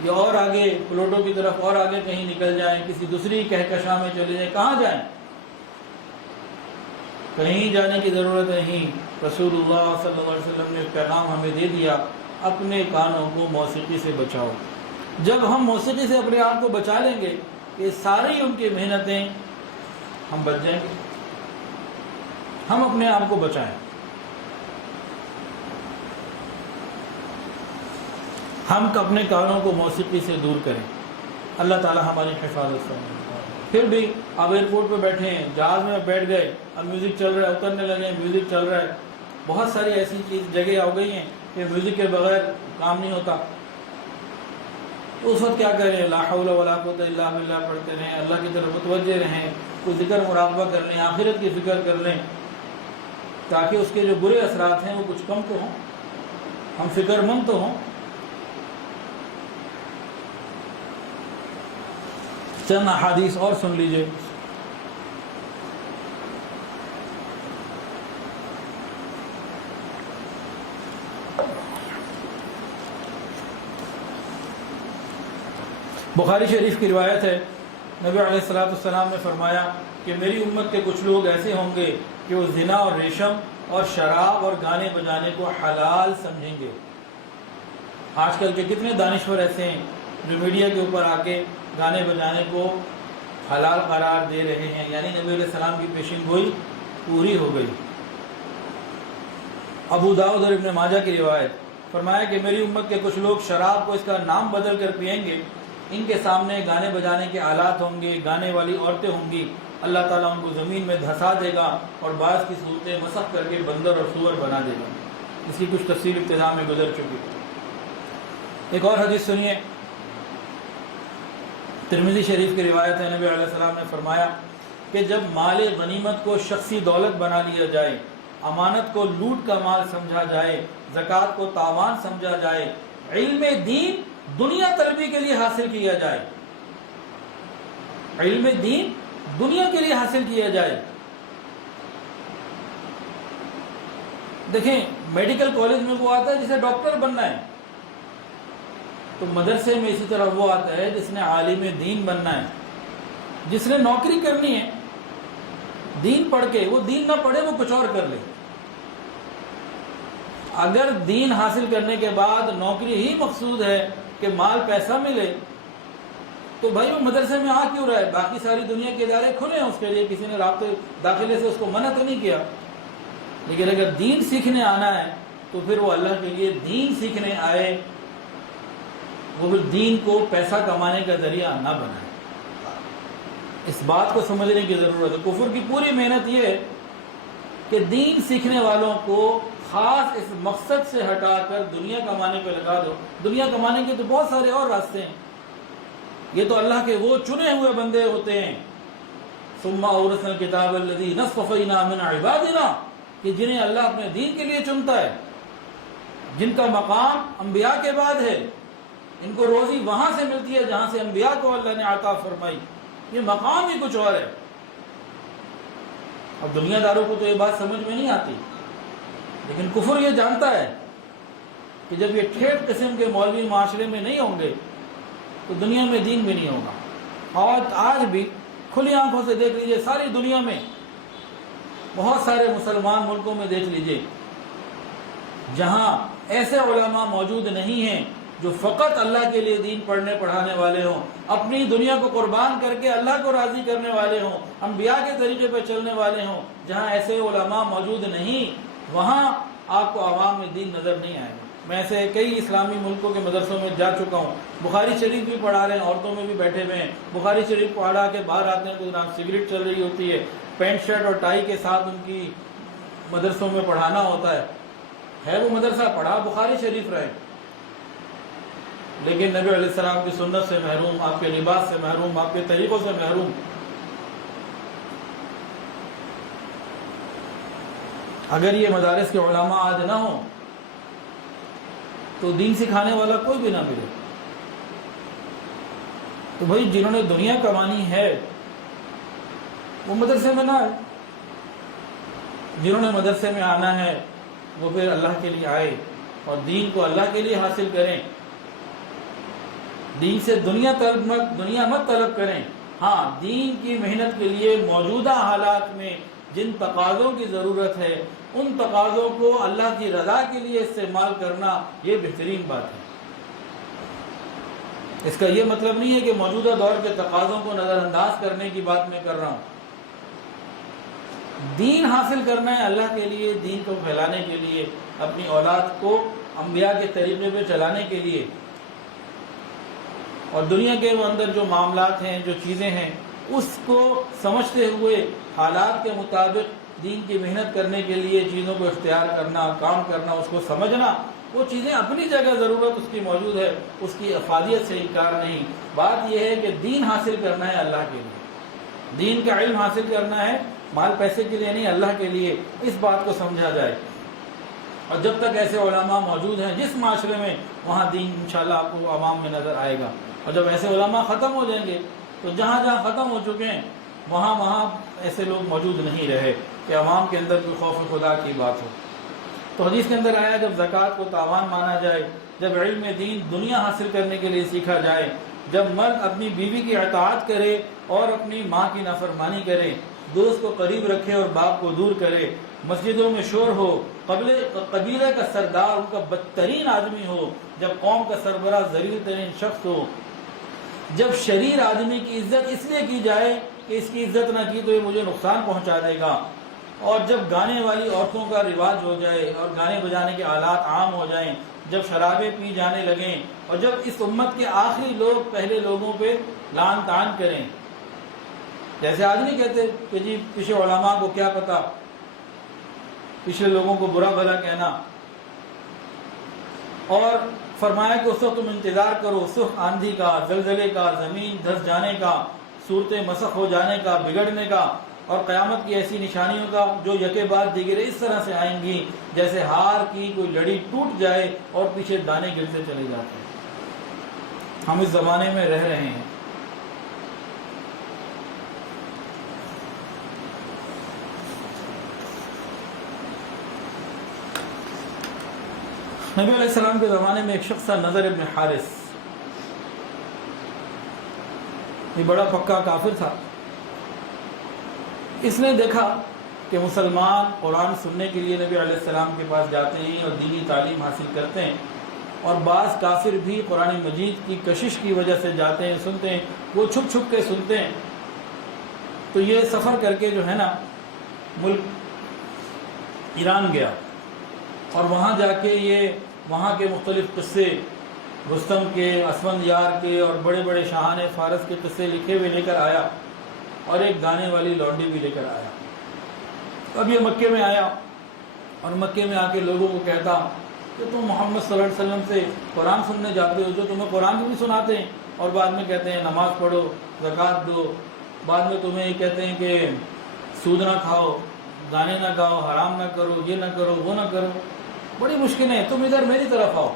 یا اور آگے پلوٹو کی طرف اور آگے کہیں نکل جائیں، کسی دوسری کہکشاں میں چلے جائیں، کہاں جائیں؟ کہیں جانے کی ضرورت نہیں. رسول اللہ صلی اللہ علیہ وسلم نے پیغام ہمیں دے دیا، اپنے کانوں کو موسیقی سے بچاؤ. جب ہم موسیقی سے اپنے آپ کو بچا لیں گے یہ ساری ان کی محنتیں ہم بچ جائیں گے. ہم اپنے آپ کو بچائیں، ہم اپنے کانوں کو موسیقی سے دور کریں. اللہ تعالی ہماری حفاظت کریں. پھر بھی آپ ایئرپورٹ پہ بیٹھے ہیں، جہاز میں بیٹھ گئے، اب میوزک چل رہا ہے، اترنے لگے میوزک چل رہا ہے. بہت ساری ایسی جگہ ہو گئی ہیں کہ میوزک کے بغیر کام نہیں ہوتا. تو اس وقت کیا کریں؟ لا حول ولا قوت الا باللہ پڑھتے رہیں، اللہ کی طرف متوجہ رہیں، کوئی ذکر مراقبہ کر لیں، آخرت کی فکر کر لیں تاکہ اس کے جو برے اثرات ہیں وہ کچھ کم تو ہوں، ہم فکر مند تو ہوں. چند احادیث اور سن لیجئے. بخاری شریف کی روایت ہے، نبی علیہ الصلوۃ والسلام نے فرمایا کہ میری امت کے کچھ لوگ ایسے ہوں گے کہ وہ زنا اور ریشم اور شراب اور گانے بجانے کو حلال سمجھیں گے. آج کل کے کتنے دانشور ایسے ہیں جو میڈیا کے اوپر آ کے گانے بجانے کو حلال قرار دے رہے ہیں، یعنی نبی علیہ السلام کی پیشن گوئی پوری ہو گئی. ابو داؤد اور ابن ماجہ کی روایت، فرمایا کہ میری امت کے کچھ لوگ شراب کو اس کا نام بدل کر پئیں گے، ان کے سامنے گانے بجانے کے آلات ہوں گے، گانے والی عورتیں ہوں گی، اللہ تعالیٰ ان کو زمین میں دھسا دے گا اور بعض کی صورتیں مسخ کر کے بندر اور سور بنا دے گا. اس کی کچھ تفصیل ابتدا میں گزر چکی. ایک اور حدیث سنیے، ترمذی شریف کی روایت ہے، نبی علیہ السلام نے فرمایا کہ جب مال غنیمت کو شخصی دولت بنا لیا جائے، امانت کو لوٹ کا مال سمجھا جائے، زکوٰۃ کو تاوان سمجھا جائے، علم دین دنیا طلبی کے لیے حاصل کیا جائے، علم دین دنیا کے لیے حاصل کیا جائے. دیکھیں میڈیکل کالج میں وہ آتا ہے جسے ڈاکٹر بننا ہے، تو مدرسے میں اسی طرح وہ آتا ہے جس نے عالم دین بننا ہے، جس نے نوکری کرنی ہے دین پڑھ کے. وہ دین نہ پڑھے، وہ کچھ اور کر لے. اگر دین حاصل کرنے کے بعد نوکری ہی مقصود ہے کہ مال پیسہ ملے تو بھائی وہ مدرسے میں آ کیوں رہا ہے؟ باقی ساری دنیا کے ادارے کھلے ہیں اس کے لیے، کسی نے رابطے داخلے سے اس کو منع تو نہیں کیا. لیکن اگر دین سیکھنے آنا ہے تو پھر وہ اللہ کے لیے دین سیکھنے آئے. وہ پھر دین کو پیسہ کمانے کا ذریعہ نہ بنائے۔ اس بات کو سمجھنے کی ضرورت ہے۔ کفر کی پوری محنت یہ ہے کہ دین سیکھنے والوں کو خاص اس مقصد سے ہٹا کر دنیا کمانے پہ لگا دو۔ دنیا کمانے کے تو بہت سارے اور راستے ہیں، یہ تو اللہ کے وہ چنے ہوئے بندے ہوتے ہیں۔ ثم اورثنا الکتاب الذین اصطفینا من عبادنا، کہ جنہیں اللہ اپنے دین کے لیے چنتا ہے، جن کا مقام انبیاء کے بعد ہے، ان کو روزی وہاں سے ملتی ہے جہاں سے انبیاء کو اللہ نے عطا فرمائی، یہ مقام ہی کچھ اور ہے۔ اب دنیا داروں کو تو یہ بات سمجھ میں نہیں آتی، لیکن کفر یہ جانتا ہے کہ جب یہ ٹھیٹ قسم کے مولوی معاشرے میں نہیں ہوں گے تو دنیا میں دین بھی نہیں ہوگا۔ اور آج بھی کھلی آنکھوں سے دیکھ لیجئے، ساری دنیا میں بہت سارے مسلمان ملکوں میں دیکھ لیجئے جہاں ایسے علماء موجود نہیں ہیں جو فقط اللہ کے لیے دین پڑھنے پڑھانے والے ہوں، اپنی دنیا کو قربان کر کے اللہ کو راضی کرنے والے ہوں، انبیاء کے طریقے پہ چلنے والے ہوں، جہاں ایسے علماء موجود نہیں وہاں آپ کو عوام میں دین نظر نہیں آئے گا۔ میں ایسے کئی اسلامی ملکوں کے مدرسوں میں جا چکا ہوں، بخاری شریف بھی پڑھا رہے ہیں، عورتوں میں بھی بیٹھے ہوئے ہیں، بخاری شریف پڑھا کے باہر آتے ہیں تو جناب سگریٹ چل رہی ہوتی ہے، پینٹ شرٹ اور ٹائی کے ساتھ ان کی مدرسوں میں پڑھانا ہوتا ہے وہ مدرسہ پڑھا بخاری شریف رہے، لیکن نبی علیہ السلام کی سنت سے محروم، آپ کے لباس سے محروم، آپ کے طریقوں سے محروم۔ اگر یہ مدارس کے علماء آج نہ ہوں تو دین سکھانے والا کوئی بھی نہ ملے۔ تو بھائی جنہوں نے دنیا کمانی ہے وہ مدرسے میں نہ آئے، جنہوں نے مدرسے میں آنا ہے وہ پھر اللہ کے لیے آئے اور دین کو اللہ کے لیے حاصل کریں، دین سے دنیا مت طلب کریں۔ ہاں، دین کی محنت کے لیے موجودہ حالات میں جن تقاضوں کی ضرورت ہے ان تقاضوں کو اللہ کی رضا کے لیے استعمال کرنا یہ بہترین بات ہے۔ اس کا یہ مطلب نہیں ہے کہ موجودہ دور کے تقاضوں کو نظر انداز کرنے کی بات میں کر رہا ہوں۔ دین حاصل کرنا ہے اللہ کے لیے، دین کو پھیلانے کے لیے، اپنی اولاد کو انبیاء کے طریقے پہ چلانے کے لیے، اور دنیا کے اندر جو معاملات ہیں، جو چیزیں ہیں، اس کو سمجھتے ہوئے حالات کے مطابق دین کی محنت کرنے کے لیے چیزوں کو اختیار کرنا، کام کرنا، اس کو سمجھنا۔ وہ چیزیں اپنی جگہ ضرورت اس کی موجود ہے، اس کی افادیت سے انکار نہیں۔ بات یہ ہے کہ دین حاصل کرنا ہے اللہ کے لیے، دین کا علم حاصل کرنا ہے، مال پیسے کے لیے نہیں، اللہ کے لیے، اس بات کو سمجھا جائے۔ اور جب تک ایسے علماء موجود ہیں جس معاشرے میں، وہاں دین انشاءاللہ آپ کو عوام میں نظر آئے گا۔ اور جب ایسے علماء ختم ہو جائیں گے تو جہاں جہاں ختم ہو چکے ہیں وہاں ایسے لوگ موجود نہیں رہے کہ عوام کے اندر کوئی خوف خدا کی بات ہو۔ تو حدیث کے اندر آیا جب زکوٰۃ کو تاوان مانا جائے، جب علم دین دنیا حاصل کرنے کے لیے سیکھا جائے، جب مرد اپنی بیوی کی اطاعت کرے اور اپنی ماں کی نافرمانی کرے، دوست کو قریب رکھے اور باپ کو دور کرے، مسجدوں میں شور ہو، قبیلے کا سردار ان کا بدترین آدمی ہو، جب قوم کا سربراہ ذلیل ترین شخص ہو، جب شریر آدمی کی عزت اس لیے کی جائے کہ اس کی عزت نہ کی تو یہ مجھے نقصان پہنچا دے گا، اور جب گانے والی عورتوں کا رواج ہو جائے اور گانے بجانے کے آلات عام ہو جائیں، جب شرابیں پی جانے لگیں، اور جب اس امت کے آخری لوگ پہلے لوگوں پہ لعن طعن کریں، جیسے آج نہیں کہتے کہ جی پیچھے علماء کو کیا پتا، پچھلے لوگوں کو برا بھلا کہنا، اور فرمایا کہ اس وقت تم انتظار کرو سخت آندھی کا، زلزلے کا، زمین دھس جانے کا، صورتیں مسخ ہو جانے کا، بگڑنے کا، اور قیامت کی ایسی نشانیوں کا جو یکے بعد دیگر اس طرح سے آئیں گی جیسے ہار کی کوئی لڑی ٹوٹ جائے اور پیچھے دانے گرتے چلے جاتے ہیں۔ ہم اس زمانے میں رہ رہے ہیں۔ نبی علیہ السلام کے زمانے میں ایک شخص تھا نضر ابن حارث، یہ بڑا پکا کافر تھا۔ اس نے دیکھا کہ مسلمان قرآن سننے کے لیے نبی علیہ السلام کے پاس جاتے ہیں اور دینی تعلیم حاصل کرتے ہیں، اور بعض کافر بھی قرآن مجید کی کشش کی وجہ سے جاتے ہیں، سنتے ہیں، وہ چھپ چھپ کے سنتے ہیں۔ تو یہ سفر کر کے جو ہے نا ملک ایران گیا، اور وہاں جا کے یہ وہاں کے مختلف قصے رستم کے، اسفندیار کے اور بڑے بڑے شاہان فارس کے قصے لکھے ہوئے لے کر آیا، اور ایک گانے والی لونڈی بھی لے کر آیا۔ اب یہ مکے میں آیا اور مکے میں آ کے لوگوں کو کہتا کہ تم محمد صلی اللہ علیہ وسلم سے قرآن سننے جاتے ہو، جو تمہیں قرآن بھی سناتے ہیں، اور بعد میں کہتے ہیں نماز پڑھو، زکوٰۃ دو، بعد میں تمہیں یہ کہتے ہیں کہ سود نہ کھاؤ، گانے نہ گاؤ، حرام نہ کرو، یہ نہ کرو، وہ نہ کرو، بڑی مشکلیں، تم ادھر میری طرف آؤ۔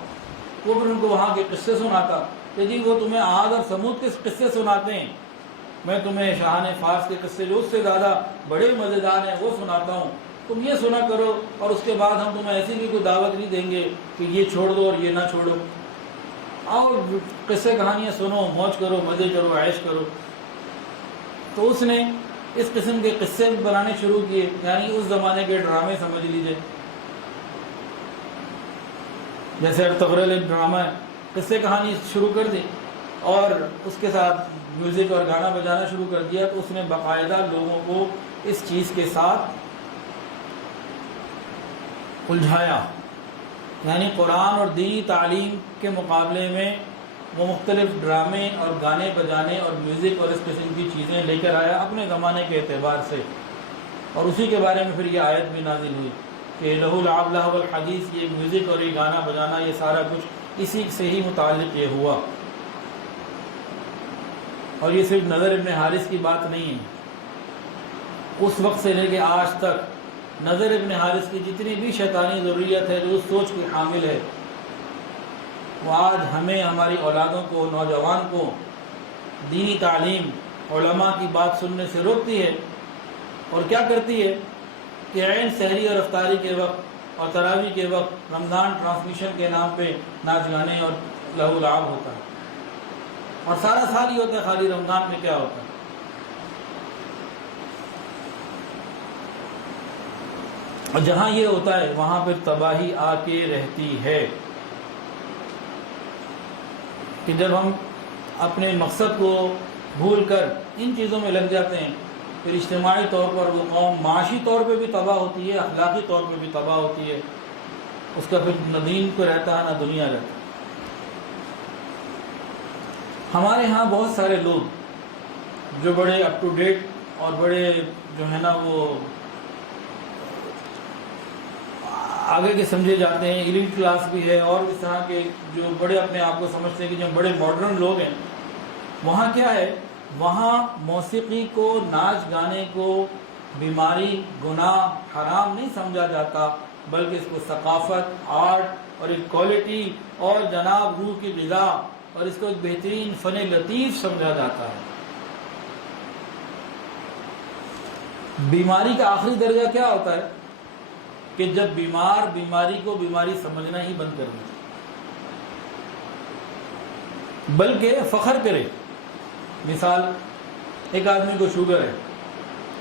وہ پھر ان کو وہاں کے قصے سناتا کہ جی وہ تمہیں عاد اور سمود کے قصے سناتے ہیں، میں تمہیں شاہان فارس کے قصے جو اس سے زیادہ بڑے مزیدار ہیں وہ سناتا ہوں، تم یہ سنا کرو، اور اس کے بعد ہم تمہیں ایسی بھی کوئی دعوت نہیں دیں گے کہ یہ چھوڑ دو اور یہ نہ چھوڑو، اور قصے کہانیاں سنو، موج کرو، مزے کرو، عیش کرو۔ تو اس نے اس قسم کے قصے بنانے شروع کیے، یعنی اس زمانے کے ڈرامے سمجھ لیجئے، جیسے ارطغرل ایک ڈرامہ ہے، قصے کہانی شروع کر دی اور اس کے ساتھ میوزک اور گانا بجانا شروع کر دیا، تو اس نے باقاعدہ لوگوں کو اس چیز کے ساتھ الجھایا، یعنی قرآن اور دینی تعلیم کے مقابلے میں وہ مختلف ڈرامے اور گانے بجانے اور میوزک اور اس قسم کی چیزیں لے کر آیا اپنے زمانے کے اعتبار سے، اور اسی کے بارے میں پھر یہ آیت بھی نازل ہوئی کہ لہو العب لہو الحدیث، یہ میوزک اور یہ گانا بجانا یہ سارا کچھ اسی سے ہی متعلق یہ ہوا۔ اور یہ صرف نضر ابن حارث کی بات نہیں ہے، اس وقت سے لے کے آج تک نضر ابن حارث کی جتنی بھی شیطانی ضروریت ہے جو اس سوچ کی حامل ہے، وہ آج ہمیں، ہماری اولادوں کو، نوجوان کو دینی تعلیم، علماء کی بات سننے سے روکتی ہے، اور کیا کرتی ہے کہ عین سحری اور افطاری کے وقت اور تراویح کے وقت رمضان ٹرانسمیشن کے نام پہ ناچ گانے اور لہو لعب ہوتا ہے، اور سارا سال ہی ہوتا ہے، خالی رمضان میں کیا ہوتا ہے۔ اور جہاں یہ ہوتا ہے وہاں پھر تباہی آ کے رہتی ہے، کہ جب ہم اپنے مقصد کو بھول کر ان چیزوں میں لگ جاتے ہیں، پھر اجتماعی طور پر وہ قوم معاشی طور پہ بھی تباہ ہوتی ہے، اخلاقی طور پہ بھی تباہ ہوتی ہے، اس کا پھر نہ دین کو رہتا ہے نہ دنیا رہتا ہے۔ ہمارے ہاں بہت سارے لوگ جو بڑے اپ ٹو ڈیٹ اور بڑے جو ہے نا وہ آگے کے سمجھے جاتے ہیں، ایلیٹ کلاس بھی ہے، اور اس طرح کے جو بڑے اپنے آپ کو سمجھتے ہیں کہ جو بڑے ماڈرن لوگ ہیں، وہاں کیا ہے، وہاں موسیقی کو، ناچ گانے کو بیماری، گناہ، حرام نہیں سمجھا جاتا، بلکہ اس کو ثقافت، آرٹ اور ایک کوالٹی اور جناب روح کی غذا، اور اس کو ایک بہترین فن لطیف سمجھا جاتا ہے۔ بیماری کا آخری درجہ کیا ہوتا ہے کہ جب بیمار بیماری کو بیماری سمجھنا ہی بند کر دے، بلکہ فخر کرے۔ مثال، ایک آدمی کو شوگر ہے،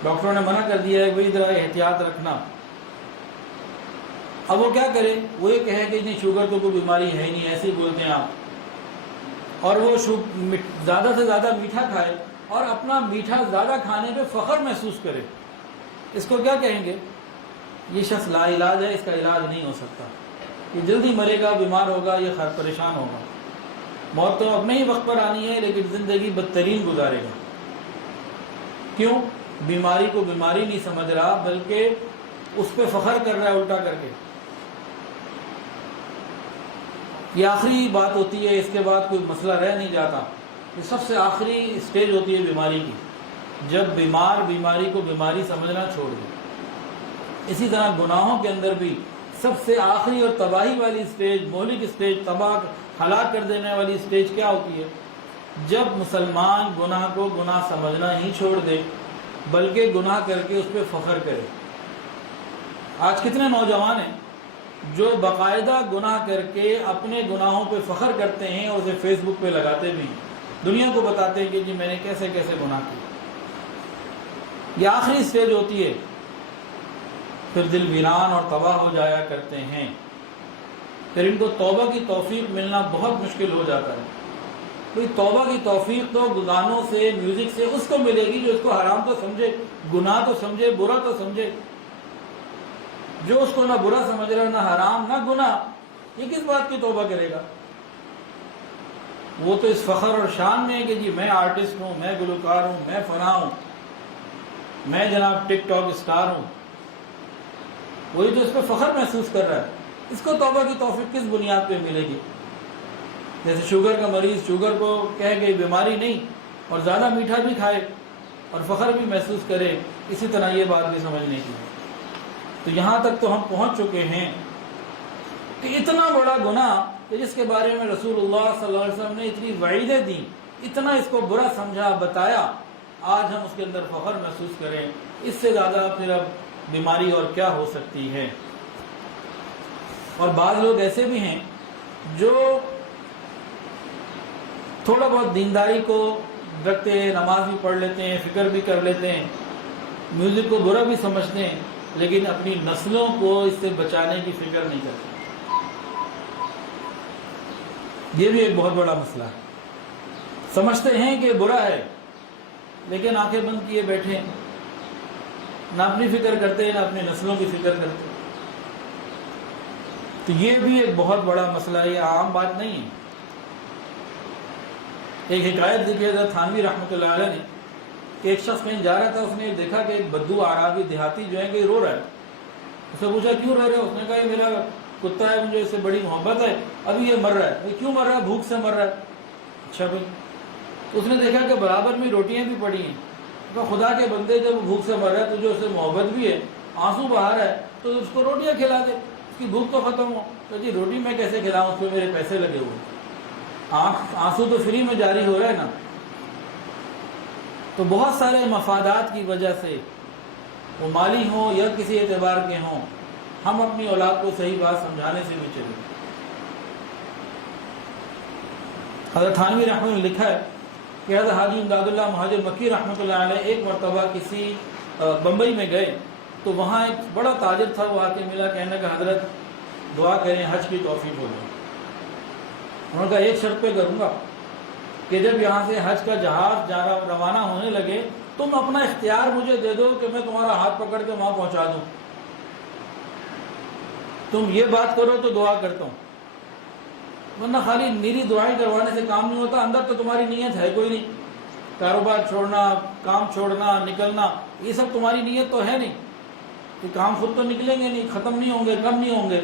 ڈاکٹروں نے منع کر دیا ہے بھائی ذرا احتیاط رکھنا، اب وہ کیا کرے، وہ یہ کہے کہ نہیں شوگر تو کوئی بیماری ہے ہی نہیں، ایسے ہی بولتے ہیں آپ، اور وہ زیادہ سے زیادہ میٹھا کھائے اور اپنا میٹھا زیادہ کھانے پہ فخر محسوس کرے، اس کو کیا کہیں گے، یہ شخص لا علاج ہے، اس کا علاج نہیں ہو سکتا، یہ جلدی مرے گا، بیمار ہوگا، یہ پریشان ہوگا، موت تو اپنے ہی وقت پر آنی ہے لیکن زندگی بدترین گزارے گا۔ کیوں؟ بیماری کو بیماری نہیں سمجھ رہا، بلکہ اس پہ فخر کر رہا ہے الٹا کر کے۔ یہ آخری بات ہوتی ہے، اس کے بعد کوئی مسئلہ رہ نہیں جاتا، یہ سب سے آخری اسٹیج ہوتی ہے بیماری کی، جب بیمار بیماری کو بیماری سمجھنا چھوڑ دے۔ اسی طرح گناہوں کے اندر بھی سب سے آخری اور تباہی والی اسٹیج، مہلک اسٹیج، تباہ ہلاک کر دینے والی اسٹیج کیا ہوتی ہے، جب مسلمان گناہ کو گناہ سمجھنا ہی چھوڑ دے، بلکہ گناہ کر کے اس پہ فخر کرے۔ آج کتنے نوجوان ہیں جو باقاعدہ گناہ کر کے اپنے گناہوں پہ فخر کرتے ہیں اور اسے فیس بک پہ لگاتے بھی ہیں، دنیا کو بتاتے ہیں کہ جی میں نے کیسے کیسے گناہ کیے۔ یہ آخری اسٹیج ہوتی ہے، پھر دل ویران اور تباہ ہو جایا کرتے ہیں، پھر ان کو توبہ کی توفیق ملنا بہت مشکل ہو جاتا ہے۔ کوئی توبہ کی توفیق تو گانوں سے، میوزک سے اس کو ملے گی جو اس کو حرام تو سمجھے، گناہ تو سمجھے، برا تو سمجھے۔ جو اس کو نہ برا سمجھ رہا، نہ حرام، نہ گناہ، یہ کس بات کی توبہ کرے گا؟ وہ تو اس فخر اور شان میں ہے کہ جی میں آرٹسٹ ہوں، میں گلوکار ہوں، میں فلاں ہوں، میں جناب ٹک ٹاک اسٹار ہوں، وہی تو اس پہ فخر محسوس کر رہا ہے۔ اس کو توبہ کی توفیق کس بنیاد پہ ملے گی؟ جیسے شوگر کا مریض شوگر کو کہہ گئی بیماری نہیں اور زیادہ میٹھا بھی کھائے اور فخر بھی محسوس کرے، اسی طرح یہ بات بھی سمجھنے کی۔ تو یہاں تک تو ہم پہنچ چکے ہیں کہ اتنا بڑا گناہ کہ جس کے بارے میں رسول اللہ صلی اللہ علیہ وسلم نے اتنی وعیدیں دیں، اتنا اس کو برا سمجھا، بتایا، آج ہم اس کے اندر فخر محسوس کریں، اس سے زیادہ پھر اب بیماری اور کیا ہو سکتی ہے؟ اور بعض لوگ ایسے بھی ہیں جو تھوڑا بہت دینداری کو رکھتے ہیں، نماز بھی پڑھ لیتے ہیں، فکر بھی کر لیتے ہیں، میوزک کو برا بھی سمجھتے ہیں، لیکن اپنی نسلوں کو اس سے بچانے کی فکر نہیں کرتے۔ یہ بھی ایک بہت بڑا مسئلہ ہے۔ سمجھتے ہیں کہ برا ہے لیکن آنکھیں بند کیے بیٹھے ہیں، نہ اپنی فکر کرتے ہیں نہ اپنی نسلوں کی فکر کرتے ہیں۔ تو یہ بھی ایک بہت بڑا مسئلہ ہے، یہ عام بات نہیں ہے۔ ایک حکایت لکھی ہے حضرت تھانوی رحمۃ اللہ علیہ نے کہ ایک شخص کہیں جا رہا تھا، اس نے دیکھا کہ ایک بدو اعرابی دیہاتی جو ہے کہ رو رہا ہے۔ اس نے پوچھا کیوں رو رہے ہو؟ اس نے کہا یہ میرا کتا ہے، مجھے اس سے بڑی محبت ہے، ابھی یہ مر رہا ہے۔ کیوں مر رہا ہے؟ بھوک سے مر رہا ہے۔ اچھا بھائی، تو اس نے دیکھا کہ برابر میں روٹیاں بھی پڑی ہیں، تو خدا کے بندے جب بھوک سے مر رہا ہے، تجھے اس سے محبت بھی ہے، آنسو بہا رہا ہے، تو اس کو روٹیاں کھلا دے، اس کی بھوک تو ختم ہو۔ تو جی روٹی میں کیسے کھلاؤں، اس پہ میرے پیسے لگے ہوئے، آنسو تو فری میں جاری ہو رہا ہے نا۔ تو بہت سارے مفادات کی وجہ سے، وہ مالی ہوں یا کسی اعتبار کے ہوں، ہم اپنی اولاد کو صحیح بات سمجھانے سے بھی چلیں۔ حضرت تھانوی رحمۃ اللہ نے لکھا ہے کہ حضرت حاجی امداد اللہ مہاجر مکی رحمۃ اللہ علیہ ایک مرتبہ کسی بمبئی میں گئے، تو وہاں ایک بڑا تاجر تھا، وہ آ کے ملا، کہنے کا حضرت دعا کریں حج کی توفیق ہو جائے۔ انہوں نے کہا ایک شرط پہ کروں گا کہ جب یہاں سے حج کا جہاز روانہ ہونے لگے، تم اپنا اختیار مجھے دے دو کہ میں تمہارا ہاتھ پکڑ کے وہاں پہنچا دوں، تم یہ بات کرو تو دعا کرتا ہوں، ورنہ خالی میری دعائیں کروانے سے کام نہیں ہوتا، اندر تو تمہاری نیت ہے کوئی نہیں، کاروبار چھوڑنا، کام چھوڑنا، نکلنا، یہ سب تمہاری نیت تو ہے نہیں، کہ کام خود تو نکلیں گے نہیں، ختم نہیں ہوں گے، کم نہیں ہوں گے،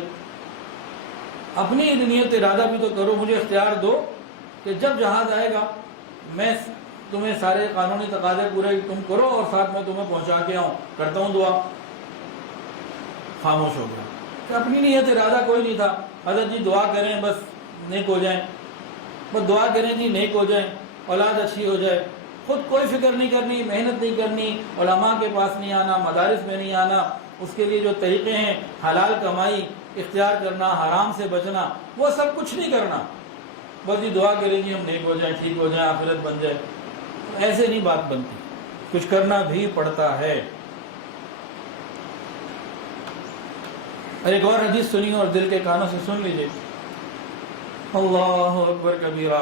اپنی نیت ارادہ بھی تو کرو، مجھے اختیار دو کہ جب جہاز آئے گا میں تمہیں سارے قانونی تقاضے پورے تم کرو اور ساتھ میں تمہیں پہنچا کے آؤں، کرتا ہوں دعا۔ خاموش ہو گیا کہ اپنی نیت ارادہ کوئی نہیں تھا، حضرت جی دعا کریں بس نیک ہو جائیں، بس دعا کریں جی نیک ہو جائیں، اولاد اچھی ہو جائے، خود کوئی فکر نہیں کرنی، محنت نہیں کرنی، علماء کے پاس نہیں آنا، مدارس میں نہیں آنا، اس کے لیے جو طریقے ہیں حلال کمائی اختیار کرنا، حرام سے بچنا، وہ سب کچھ نہیں کرنا، بس یہ دعا کریں گے ہم نیک ہو جائیں، ٹھیک ہو جائیں، آخرت بن جائے۔ ایسے نہیں بات بنتی، کچھ کرنا بھی پڑتا ہے۔ ایک اور حدیث سنی اور دل کے کانوں سے سن لیجئے۔ اللہ اکبر کبیرہ،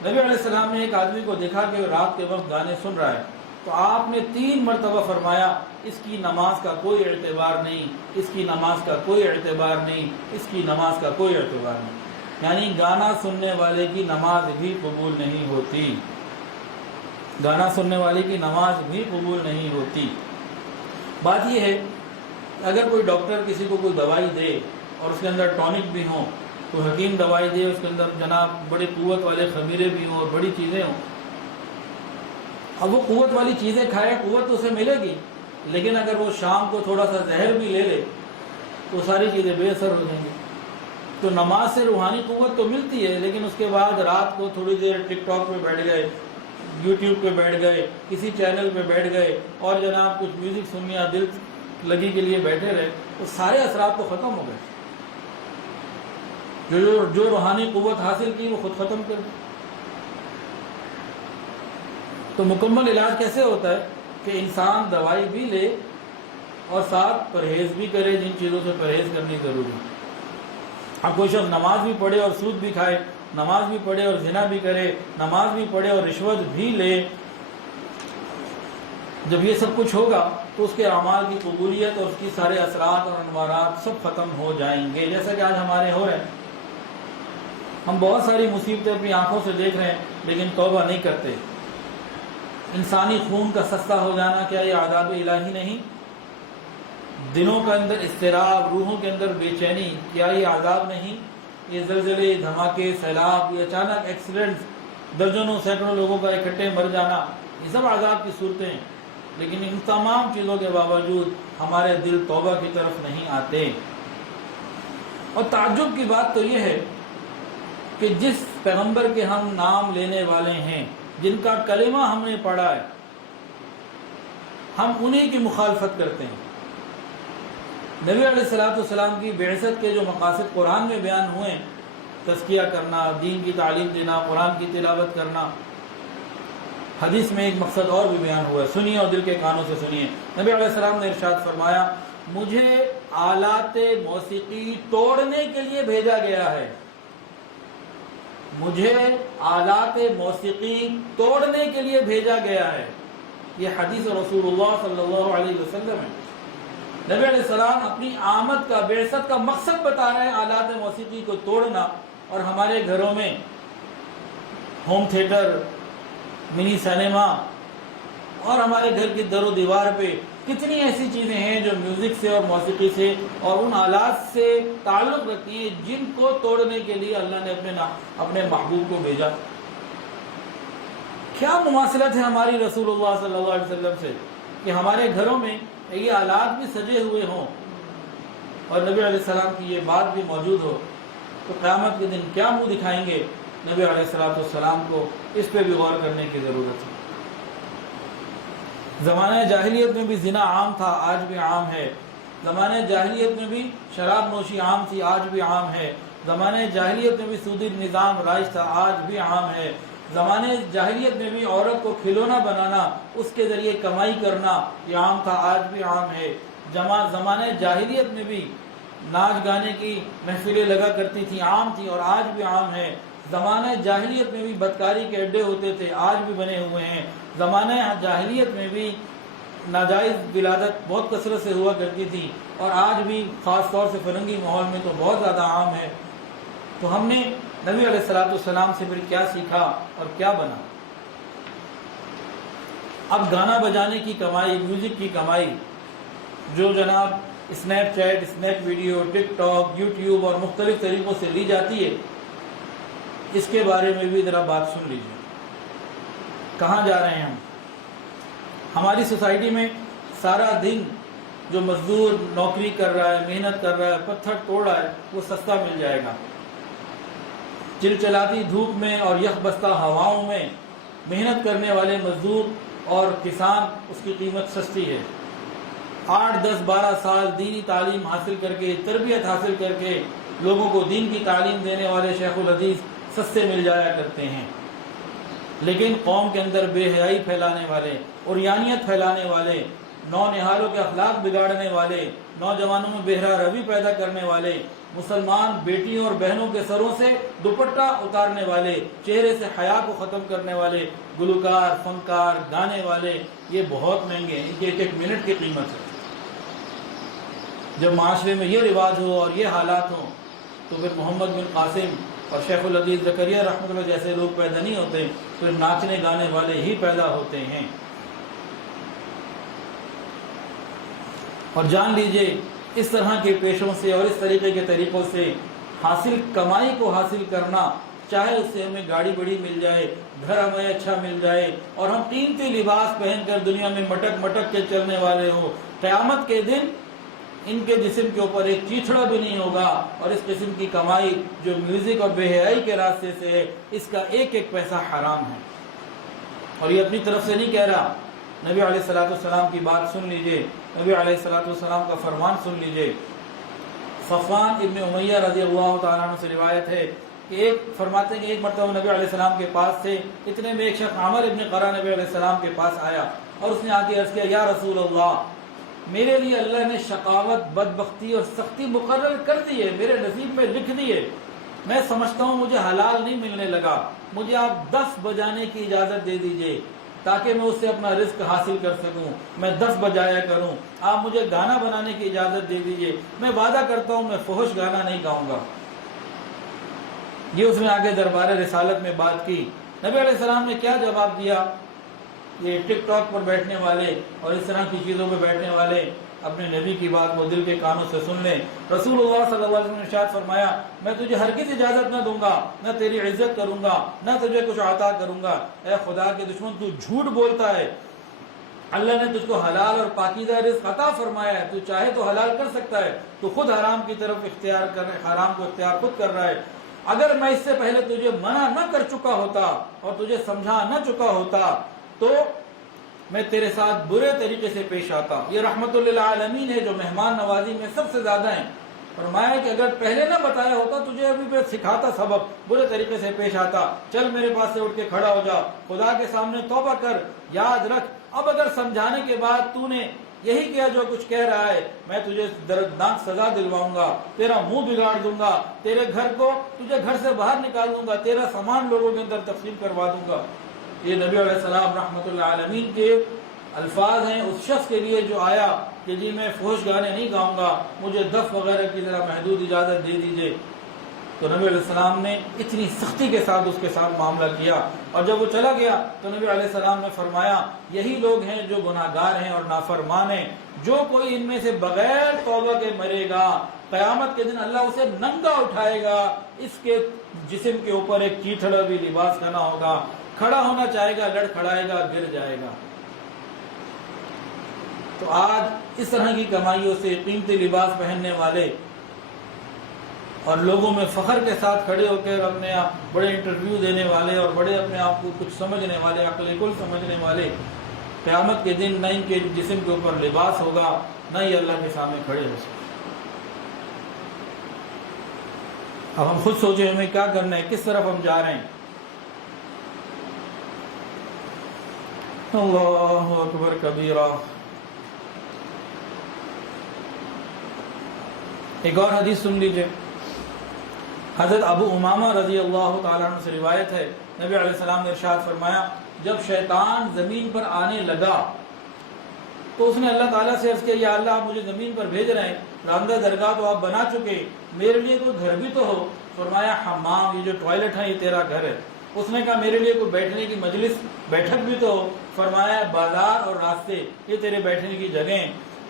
نبی علیہ السلام نے ایک آدمی کو دیکھا کہ رات کے وقت گانے سن رہا ہے، تو آپ نے 3 مرتبہ فرمایا اس کی نماز کا کوئی اعتبار نہیں، اس کی نماز کا کوئی اعتبار نہیں، اس کی نماز کا کوئی اعتبار نہیں۔ یعنی گانا سننے والے کی نماز بھی قبول نہیں ہوتی، گانا سننے والے کی نماز بھی قبول نہیں ہوتی۔ بات یہ ہے کہ اگر کوئی ڈاکٹر کسی کو کوئی دوائی دے اور اس کے اندر ٹونک بھی ہوں، تو حکیم دوائی دے اس کے اندر جناب بڑی قوت والے خمیرے بھی ہوں اور بڑی چیزیں ہوں، اب وہ قوت والی چیزیں کھائے، قوت تو اسے ملے گی، لیکن اگر وہ شام کو تھوڑا سا زہر بھی لے لے تو ساری چیزیں بے اثر ہو جائیں گی۔ تو نماز سے روحانی قوت تو ملتی ہے، لیکن اس کے بعد رات کو تھوڑی دیر ٹک ٹاک پہ بیٹھ گئے، یوٹیوب پہ بیٹھ گئے، کسی چینل پہ بیٹھ گئے اور جناب کچھ میوزک سننے یا دل لگی کے لیے بیٹھے رہے، تو سارے اثرات تو ختم ہو گئے، جو روحانی قوت حاصل کی وہ خود ختم کر دی۔ تو مکمل علاج کیسے ہوتا ہے کہ انسان دوائی بھی لے اور ساتھ پرہیز بھی کرے، جن چیزوں سے پرہیز کرنی ضروری ہے۔ اب کوئی شخص نماز بھی پڑھے اور سود بھی کھائے، نماز بھی پڑھے اور زنا بھی کرے، نماز بھی پڑھے اور رشوت بھی لے، جب یہ سب کچھ ہوگا تو اس کے اعمال کی قبولیت اور اس کی سارے اثرات اور انوارات سب ختم ہو جائیں گے، جیسا کہ آج ہمارے ہو رہے ہیں۔ ہم بہت ساری مصیبتیں اپنی آنکھوں سے دیکھ رہے ہیں لیکن توبہ نہیں کرتے۔ انسانی خون کا سستا ہو جانا کیا یہ عذاب الہی نہیں؟ دلوں کے اندر اضطراب، روحوں کے اندر بے چینی، کیا یہ عذاب نہیں؟ یہ زلزلے، دھماکے، سیلاب، یہ اچانک ایکسیڈنٹس، درجنوں سینکڑوں لوگوں کا اکٹھے مر جانا، یہ سب عذاب کی صورتیں ہیں۔ لیکن ان تمام چیزوں کے باوجود ہمارے دل توبہ کی طرف نہیں آتے۔ اور تعجب کی بات تو یہ ہے کہ جس پیغمبر کے ہم نام لینے والے ہیں، جن کا کلمہ ہم نے پڑھا ہے، ہم انہی کی مخالفت کرتے ہیں۔ نبی علیہ السلام کی بعثت کے جو مقاصد قرآن میں بیان ہوئے، تزکیہ کرنا، دین کی تعلیم دینا، قرآن کی تلاوت کرنا، حدیث میں ایک مقصد اور بھی بیان ہوا ہے، سنیے اور دل کے کانوں سے سنیے۔ نبی علیہ السلام نے ارشاد فرمایا، مجھے آلات موسیقی توڑنے کے لیے بھیجا گیا ہے، مجھے آلات موسیقی توڑنے کے لیے بھیجا گیا ہے۔ یہ حدیث رسول اللہ صلی اللہ علیہ وسلم ہے۔ نبی علیہ السلام اپنی آمد کا، بعثت کا مقصد بتا رہے ہیں آلات موسیقی کو توڑنا، اور ہمارے گھروں میں ہوم تھیٹر، منی سینما، اور ہمارے گھر کی در و دیوار پہ کتنی ایسی چیزیں ہیں جو میوزک سے اور موسیقی سے اور ان آلات سے تعلق رکھتی ہیں، جن کو توڑنے کے لیے اللہ نے اپنے محبوب کو بھیجا۔ کیا مماثلت ہے ہماری رسول اللہ صلی اللہ علیہ وسلم سے کہ ہمارے گھروں میں یہ آلات بھی سجے ہوئے ہوں اور نبی علیہ السلام کی یہ بات بھی موجود ہو، تو قیامت کے دن کیا منہ دکھائیں گے نبی علیہ السلام کو؟ اس پہ بھی غور کرنے کی ضرورت ہے۔ زمانہ جاہلیت میں بھی زنا عام تھا، آج بھی عام ہے۔ زمانہ جاہلیت میں بھی شراب نوشی عام تھی، آج بھی عام ہے۔ زمانہ جاہلیت میں بھی سودی نظام رائج تھا، آج بھی عام ہے۔ زمانے جاہلیت میں بھی عورت کو کھلونا بنانا، اس کے ذریعے کمائی کرنا، یہ عام تھا، آج بھی عام ہے۔ زمانے جاہلیت میں بھی ناچ گانے کی محفلیں لگا کرتی تھیں، عام تھی اور آج بھی عام ہے۔ زمانہ جاہلیت میں بھی بدکاری کے اڈے ہوتے تھے، آج بھی بنے ہوئے ہیں۔ زمانہ جاہلیت میں بھی ناجائز ولادت بہت کثرت سے ہوا کرتی تھی، اور آج بھی خاص طور سے فرنگی ماحول میں تو بہت زیادہ عام ہے۔ تو ہم نے نبی علیہ السلام سے پھر کیا سیکھا اور کیا بنا؟ اب گانا بجانے کی کمائی، میوزک کی کمائی، جو جناب اسنیپ چیٹ، اسنیپ ویڈیو، ٹک ٹاک، یوٹیوب اور مختلف طریقوں سے لی جاتی ہے، اس کے بارے میں بھی ذرا بات سن لیجیے۔ کہاں جا رہے ہیں ہم؟ ہماری سوسائٹی میں سارا دن جو مزدور نوکری کر رہا ہے، محنت کر رہا ہے، پتھر توڑ رہا ہے، وہ سستا مل جائے گا۔ چلچلاتی دھوپ میں اور یخ بستہ ہواؤں میں محنت کرنے والے مزدور اور کسان، اس کی قیمت سستی ہے۔ 8، 10، 12 سال دینی تعلیم حاصل کر کے، تربیت حاصل کر کے لوگوں کو دین کی تعلیم دینے والے شیخ الحدیث سستے مل جایا کرتے ہیں، لیکن قوم کے اندر بے حیائی پھیلانے والے، عریانیت پھیلانے والے، نونہالوں کے اخلاق بگاڑنے والے، نوجوانوں میں بہرہ روی پیدا کرنے والے، مسلمان بیٹیوں اور بہنوں کے سروں سے دوپٹہ اتارنے والے، چہرے سے حیا کو ختم کرنے والے گلوکار، فنکار، گانے والے، یہ بہت مہنگے ہیں، ان کے ایک منٹ کی قیمت ہے۔ جب معاشرے میں یہ رواج ہو اور یہ حالات ہوں تو پھر محمد بن قاسم اور شیخ الحدیث زکریا رحمۃ اللہ جیسے لوگ پیدا نہیں ہوتے، پھر ناچنے گانے والے ہی پیدا ہوتے ہیں۔ اور جان لیجئے، اس طرح کے پیشوں سے اور اس طریقے کے طریقوں سے کمائی کو حاصل کرنا، چاہے اس سے ہمیں گاڑی بڑی مل جائے، گھر ہمیں اچھا مل جائے، اور ہم قیمتی لباس پہن کر دنیا میں مٹک مٹک کے چلنے والے ہوں، قیامت کے دن ان کے جسم کے اوپر ایک چیچڑا بھی نہیں ہوگا، اور اس قسم کی کمائی جو میوزک اور بے حیائی کے راستے سے ہے، اس کا ایک ایک پیسہ حرام ہے۔ اور یہ اپنی طرف سے نہیں کہہ رہا، نبی علیہ السلام کی بات سن لیجئے، نبی علیہ السلام کا فرمان سن لیجئے۔ صفوان ابن امیہ رضی اللہ تعالیٰ عنہ سے روایت ہے کہ فرماتے ہیں کہ ایک مرتبہ نبی علیہ السلام کے پاس تھے، اتنے میں ایک شخص عامر ابن قرہ نبی علیہ السلام کے پاس آیا اور اس نے آ کے عرض کیا، یا رسول اللہ، میرے لیے اللہ نے شقاوت، بدبختی اور سختی مقرر کر دی ہے، میرے نصیب میں لکھ دی ہے، میں سمجھتا ہوں مجھے حلال نہیں ملنے لگا، مجھے آپ 10 بجانے کی اجازت دے دیجئے تاکہ میں اس سے اپنا رزق حاصل کر سکوں، میں 10 بجایا کروں، آپ مجھے گانا بنانے کی اجازت دے دیجئے، میں وعدہ کرتا ہوں میں فحش گانا نہیں گاؤں گا۔ یہ اس نے آگے دربار رسالت میں بات کی. نبی علیہ السلام نے کیا جواب دیا؟ یہ ٹک ٹاک پر بیٹھنے والے اور اس طرح کی چیزوں پہ بیٹھنے والے اپنے نبی کی بات کو دل کے کانوں سے سن لیں. رسول اللہ صلی اللہ علیہ وسلم نے ارشاد فرمایا میں تجھے ہرگز اجازت نہ دوں گا، نہ تیری عزت کروں گا، نہ تجھے کچھ عطا کروں گا. اے خدا کے دشمن، تو جھوٹ بولتا ہے. اللہ نے تجھ کو حلال اور پاکیزہ رزق عطا فرمایا ہے، تو چاہے تو حلال کر سکتا ہے، تو خود حرام کی طرف اختیار کر رہا ہے، حرام کو اختیار خود کر رہا ہے. اگر میں اس سے پہلے تجھے منع نہ کر چکا ہوتا اور تجھے سمجھا نہ چکا ہوتا تو میں تیرے ساتھ برے طریقے سے پیش آتا. یہ رحمت للعالمین ہے جو مہمان نوازی میں سب سے زیادہ ہیں. فرمایا کہ اگر پہلے نہ بتایا ہوتا تجھے ابھی پہ سکھاتا سبق، برے طریقے سے پیش آتا. چل میرے پاس سے اٹھ کے کھڑا ہو جا، خدا کے سامنے توبہ کر، یاد رکھ اب اگر سمجھانے کے بعد تو نے یہی کیا جو کچھ کہہ رہا ہے، میں تجھے دردناک سزا دلواؤں گا، تیرا منہ بگاڑ دوں گا، تیرے گھر کو تجھے گھر سے باہر نکال دوں گا، تیرا سامان لوگوں کے اندر تقسیم کروا دوں گا. یہ نبی علیہ السلام رحمت اللہ عالمین کے الفاظ ہیں اس شخص کے لیے جو آیا کہ جی میں فحش گانے نہیں گاؤں گا، مجھے دف وغیرہ کی ذرا محدود اجازت دے دیجئے. تو نبی علیہ السلام نے اتنی سختی کے ساتھ اس کے ساتھ معاملہ کیا. اور جب وہ چلا گیا تو نبی علیہ السلام نے فرمایا یہی لوگ ہیں جو گناہگار ہیں اور نافرمان ہیں. جو کوئی ان میں سے بغیر توبہ کے مرے گا، قیامت کے دن اللہ اسے ننگا اٹھائے گا، اس کے جسم کے اوپر ایک چیتھڑا بھی لباس کا نہ ہوگا، کھڑا ہونا چاہے گا لڑکھڑائے گا، گر جائے گا. تو آج اس طرح کی کمائیوں سے قیمتی لباس پہننے والے اور لوگوں میں فخر کے ساتھ کھڑے ہو کر اپنے آپ بڑے انٹرویو دینے والے اور بڑے اپنے آپ کو کچھ سمجھنے والے، عقل کل سمجھنے والے، قیامت کے دن نہ ان کے جسم کے اوپر لباس ہوگا، نہ یہ اللہ کے سامنے کھڑے ہو سکتے. اب ہم خود سوچیں ہمیں کیا کرنا ہے، کس طرف ہم جا رہے ہیں. اللہ اکبر کبیرہ. ایک اور حدیث سن لیجئے. حضرت ابو امامہ رضی اللہ تعالیٰ عنہ سے روایت ہے، نبی علیہ السلام نے ارشاد فرمایا جب شیطان زمین پر آنے لگا تو اس نے اللہ تعالیٰ سے عرض کیا یا اللہ آپ مجھے زمین پر بھیج رہے ہیں، راندہ درگاہ تو آپ بنا چکے، میرے لیے کوئی گھر بھی تو ہو. فرمایا حمام، یہ جو ٹوائلٹ ہے یہ تیرا گھر ہے. اس نے کہا میرے لیے کوئی بیٹھنے کی مجلس، بیٹھک بھی تو ہو. فرمایا بازار اور راستے یہ تیرے بیٹھنے کی جگہیں.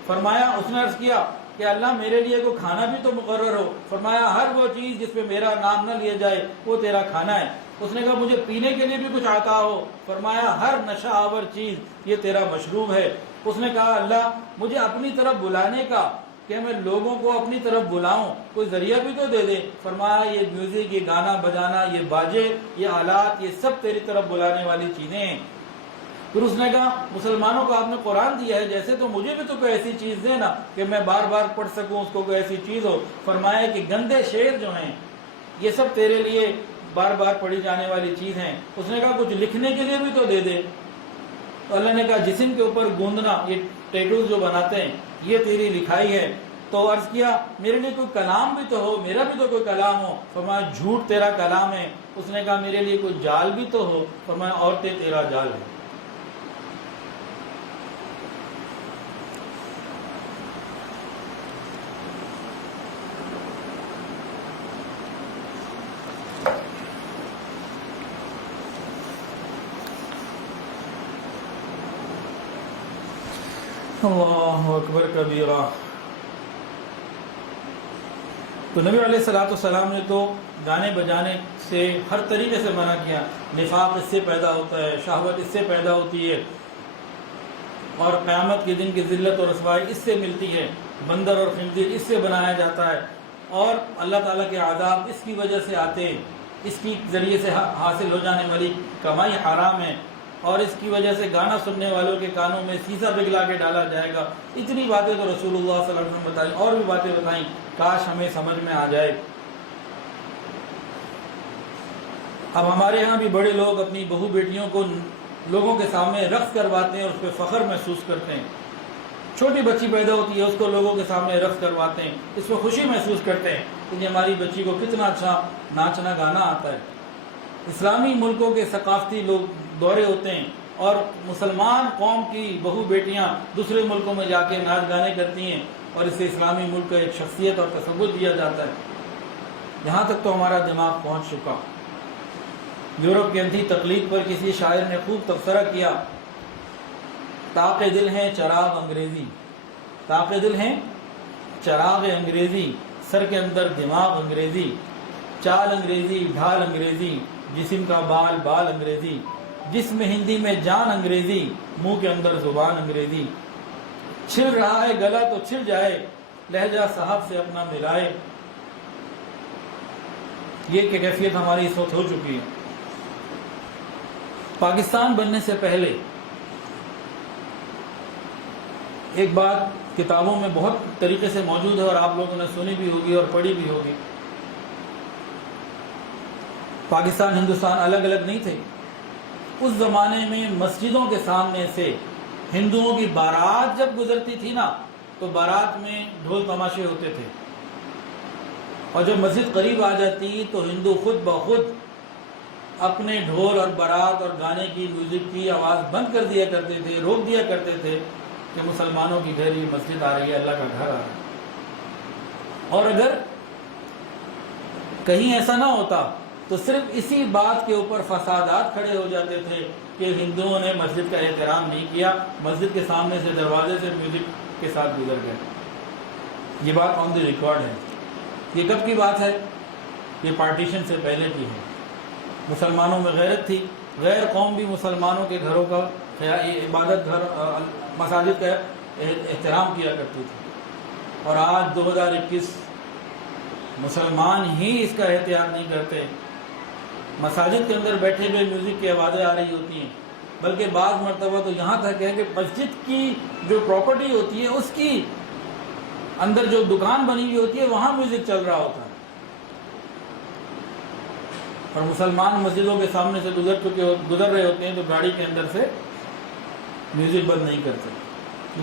فرمایا اس نے عرض کیا کہ اللہ میرے لیے کوئی کھانا بھی تو مقرر ہو. فرمایا ہر وہ چیز جس پہ میرا نام نہ لیا جائے وہ تیرا کھانا ہے. اس نے کہا مجھے پینے کے لیے بھی کچھ عطا ہو. فرمایا ہر نشہ آور چیز یہ تیرا مشروب ہے. اس نے کہا اللہ مجھے اپنی طرف بلانے کا، کہ میں لوگوں کو اپنی طرف بلاؤں، کوئی ذریعہ بھی تو دے دے. فرمایا یہ میوزک، یہ گانا بجانا، یہ باجے، یہ آلات، یہ سب تیری طرف بلانے والی چیزیں ہیں. پھر اس نے کہا مسلمانوں کو آپ نے قرآن دیا ہے، جیسے تو مجھے بھی تو کوئی ایسی چیز دے نا کہ میں بار بار پڑھ سکوں، اس کو کوئی ایسی چیز ہو. فرمایا کہ گندے شعر جو ہیں یہ سب تیرے لیے بار بار پڑھی جانے والی چیز ہیں. اس نے کہا کچھ لکھنے کے لیے بھی تو دے دے. تو اللہ نے کہا جسم کے اوپر گوندنا، یہ ٹیٹوز جو بناتے ہیں یہ تیری لکھائی ہے. تو عرض کیا میرے لیے کوئی کلام بھی تو ہو، میرا بھی تو کوئی کلام ہو. فرمایا جھوٹ تیرا کلام ہے. اس نے کہا میرے لیے کوئی جال بھی تو ہو. فرمایا عورتیں تیرا جال ہے. اللہ اکبر کبیرہ. تو نبی علیہ السلام نے تو گانے بجانے سے ہر طریقے سے منع کیا. نفاق اس سے پیدا ہوتا ہے، شہوت اس سے پیدا ہوتی ہے، اور قیامت کے دن کی ذلت اور رسوائی اس سے ملتی ہے. بندر اور خنزیر اس سے بنایا جاتا ہے، اور اللہ تعالیٰ کے عذاب اس کی وجہ سے آتے ہیں. اس کی ذریعے سے حاصل ہو جانے والی کمائی حرام ہے، اور اس کی وجہ سے گانا سننے والوں کے کانوں میں سیسا پگھلا کے ڈالا جائے گا. اتنی باتیں تو رسول اللہ صلی اللہ علیہ وسلم نے بتائیں، اور بھی باتیں بتائیں، کاش ہمیں سمجھ میں آ جائے. اب ہمارے ہاں بھی بڑے لوگ اپنی بہو بیٹیوں کو لوگوں کے سامنے رقص کرواتے ہیں اور اس پہ فخر محسوس کرتے ہیں. چھوٹی بچی پیدا ہوتی ہے اس کو لوگوں کے سامنے رقص کرواتے ہیں، اس پہ خوشی محسوس کرتے ہیں کہ ہماری بچی کو کتنا اچھا ناچنا گانا آتا ہے. اسلامی ملکوں کے ثقافتی لوگ دورے ہوتے ہیں اور مسلمان قوم کی بہو بیٹیاں دوسرے ملکوں میں جا کے ناچ گانے کرتی ہیں، اور اسے اسلامی ملک کا ایک شخصیت اور تصور دیا جاتا ہے. یہاں تک تو ہمارا دماغ پہنچ چکا۔ یورپ کی اندھی تقلید پر کسی شاعر نے خوب تبصرہ کیا، طاق دل ہیں چراغ انگریزی، طاق دل ہیں چراغ انگریزی، سر کے اندر دماغ انگریزی، چال انگریزی ڈھال انگریزی، جسم کا بال بال انگریزی، جسم ہندی میں جان انگریزی، منہ کے اندر زبان انگریزی، چھل رہا ہے گلا تو چھل جائے، لہجہ صاحب سے اپنا ملائے۔ یہ کیفیت ہماری اس وقت ہو چکی ہے۔ پاکستان بننے سے پہلے ایک بات کتابوں میں بہت طریقے سے موجود ہے اور آپ لوگوں نے سنی بھی ہوگی اور پڑھی بھی ہوگی۔ پاکستان ہندوستان الگ الگ نہیں تھے۔ اس زمانے میں مسجدوں کے سامنے سے ہندوؤں کی بارات جب گزرتی تھی نا، تو بارات میں ڈھول تماشے ہوتے تھے، اور جب مسجد قریب آ جاتی تو ہندو خود بخود اپنے ڈھول اور بارات اور گانے کی میوزک کی آواز بند کر دیا کرتے تھے، روک دیا کرتے تھے کہ مسلمانوں کی گھر یہ مسجد آ رہی ہے، اللہ کا گھر آ رہا ہے۔ اور اگر کہیں ایسا نہ ہوتا تو صرف اسی بات کے اوپر فسادات کھڑے ہو جاتے تھے کہ ہندوؤں نے مسجد کا احترام نہیں کیا، مسجد کے سامنے سے دروازے سے میوزک کے ساتھ گزر گئے۔ یہ بات آن دی ریکارڈ ہے۔ یہ کب کی بات ہے؟ یہ پارٹیشن سے پہلے کی ہے۔ مسلمانوں میں غیرت تھی، غیر قوم بھی مسلمانوں کے گھروں کا عبادت گھر مساجد کا احترام کیا کرتی تھی، اور آج 2021 مسلمان ہی اس کا احتیاط نہیں کرتے۔ مساجد کے اندر بیٹھے ہوئے میوزک کی آوازیں آ رہی ہوتی ہیں، بلکہ بعض مرتبہ تو یہاں تک ہے کہ مسجد کی جو پراپرٹی ہوتی ہے اس کی اندر جو دکان بنی ہوئی ہوتی ہے وہاں میوزک چل رہا ہوتا ہے، اور مسلمان مسجدوں کے سامنے سے گزر رہے ہوتے ہیں تو گاڑی کے اندر سے میوزک بند نہیں کرتے۔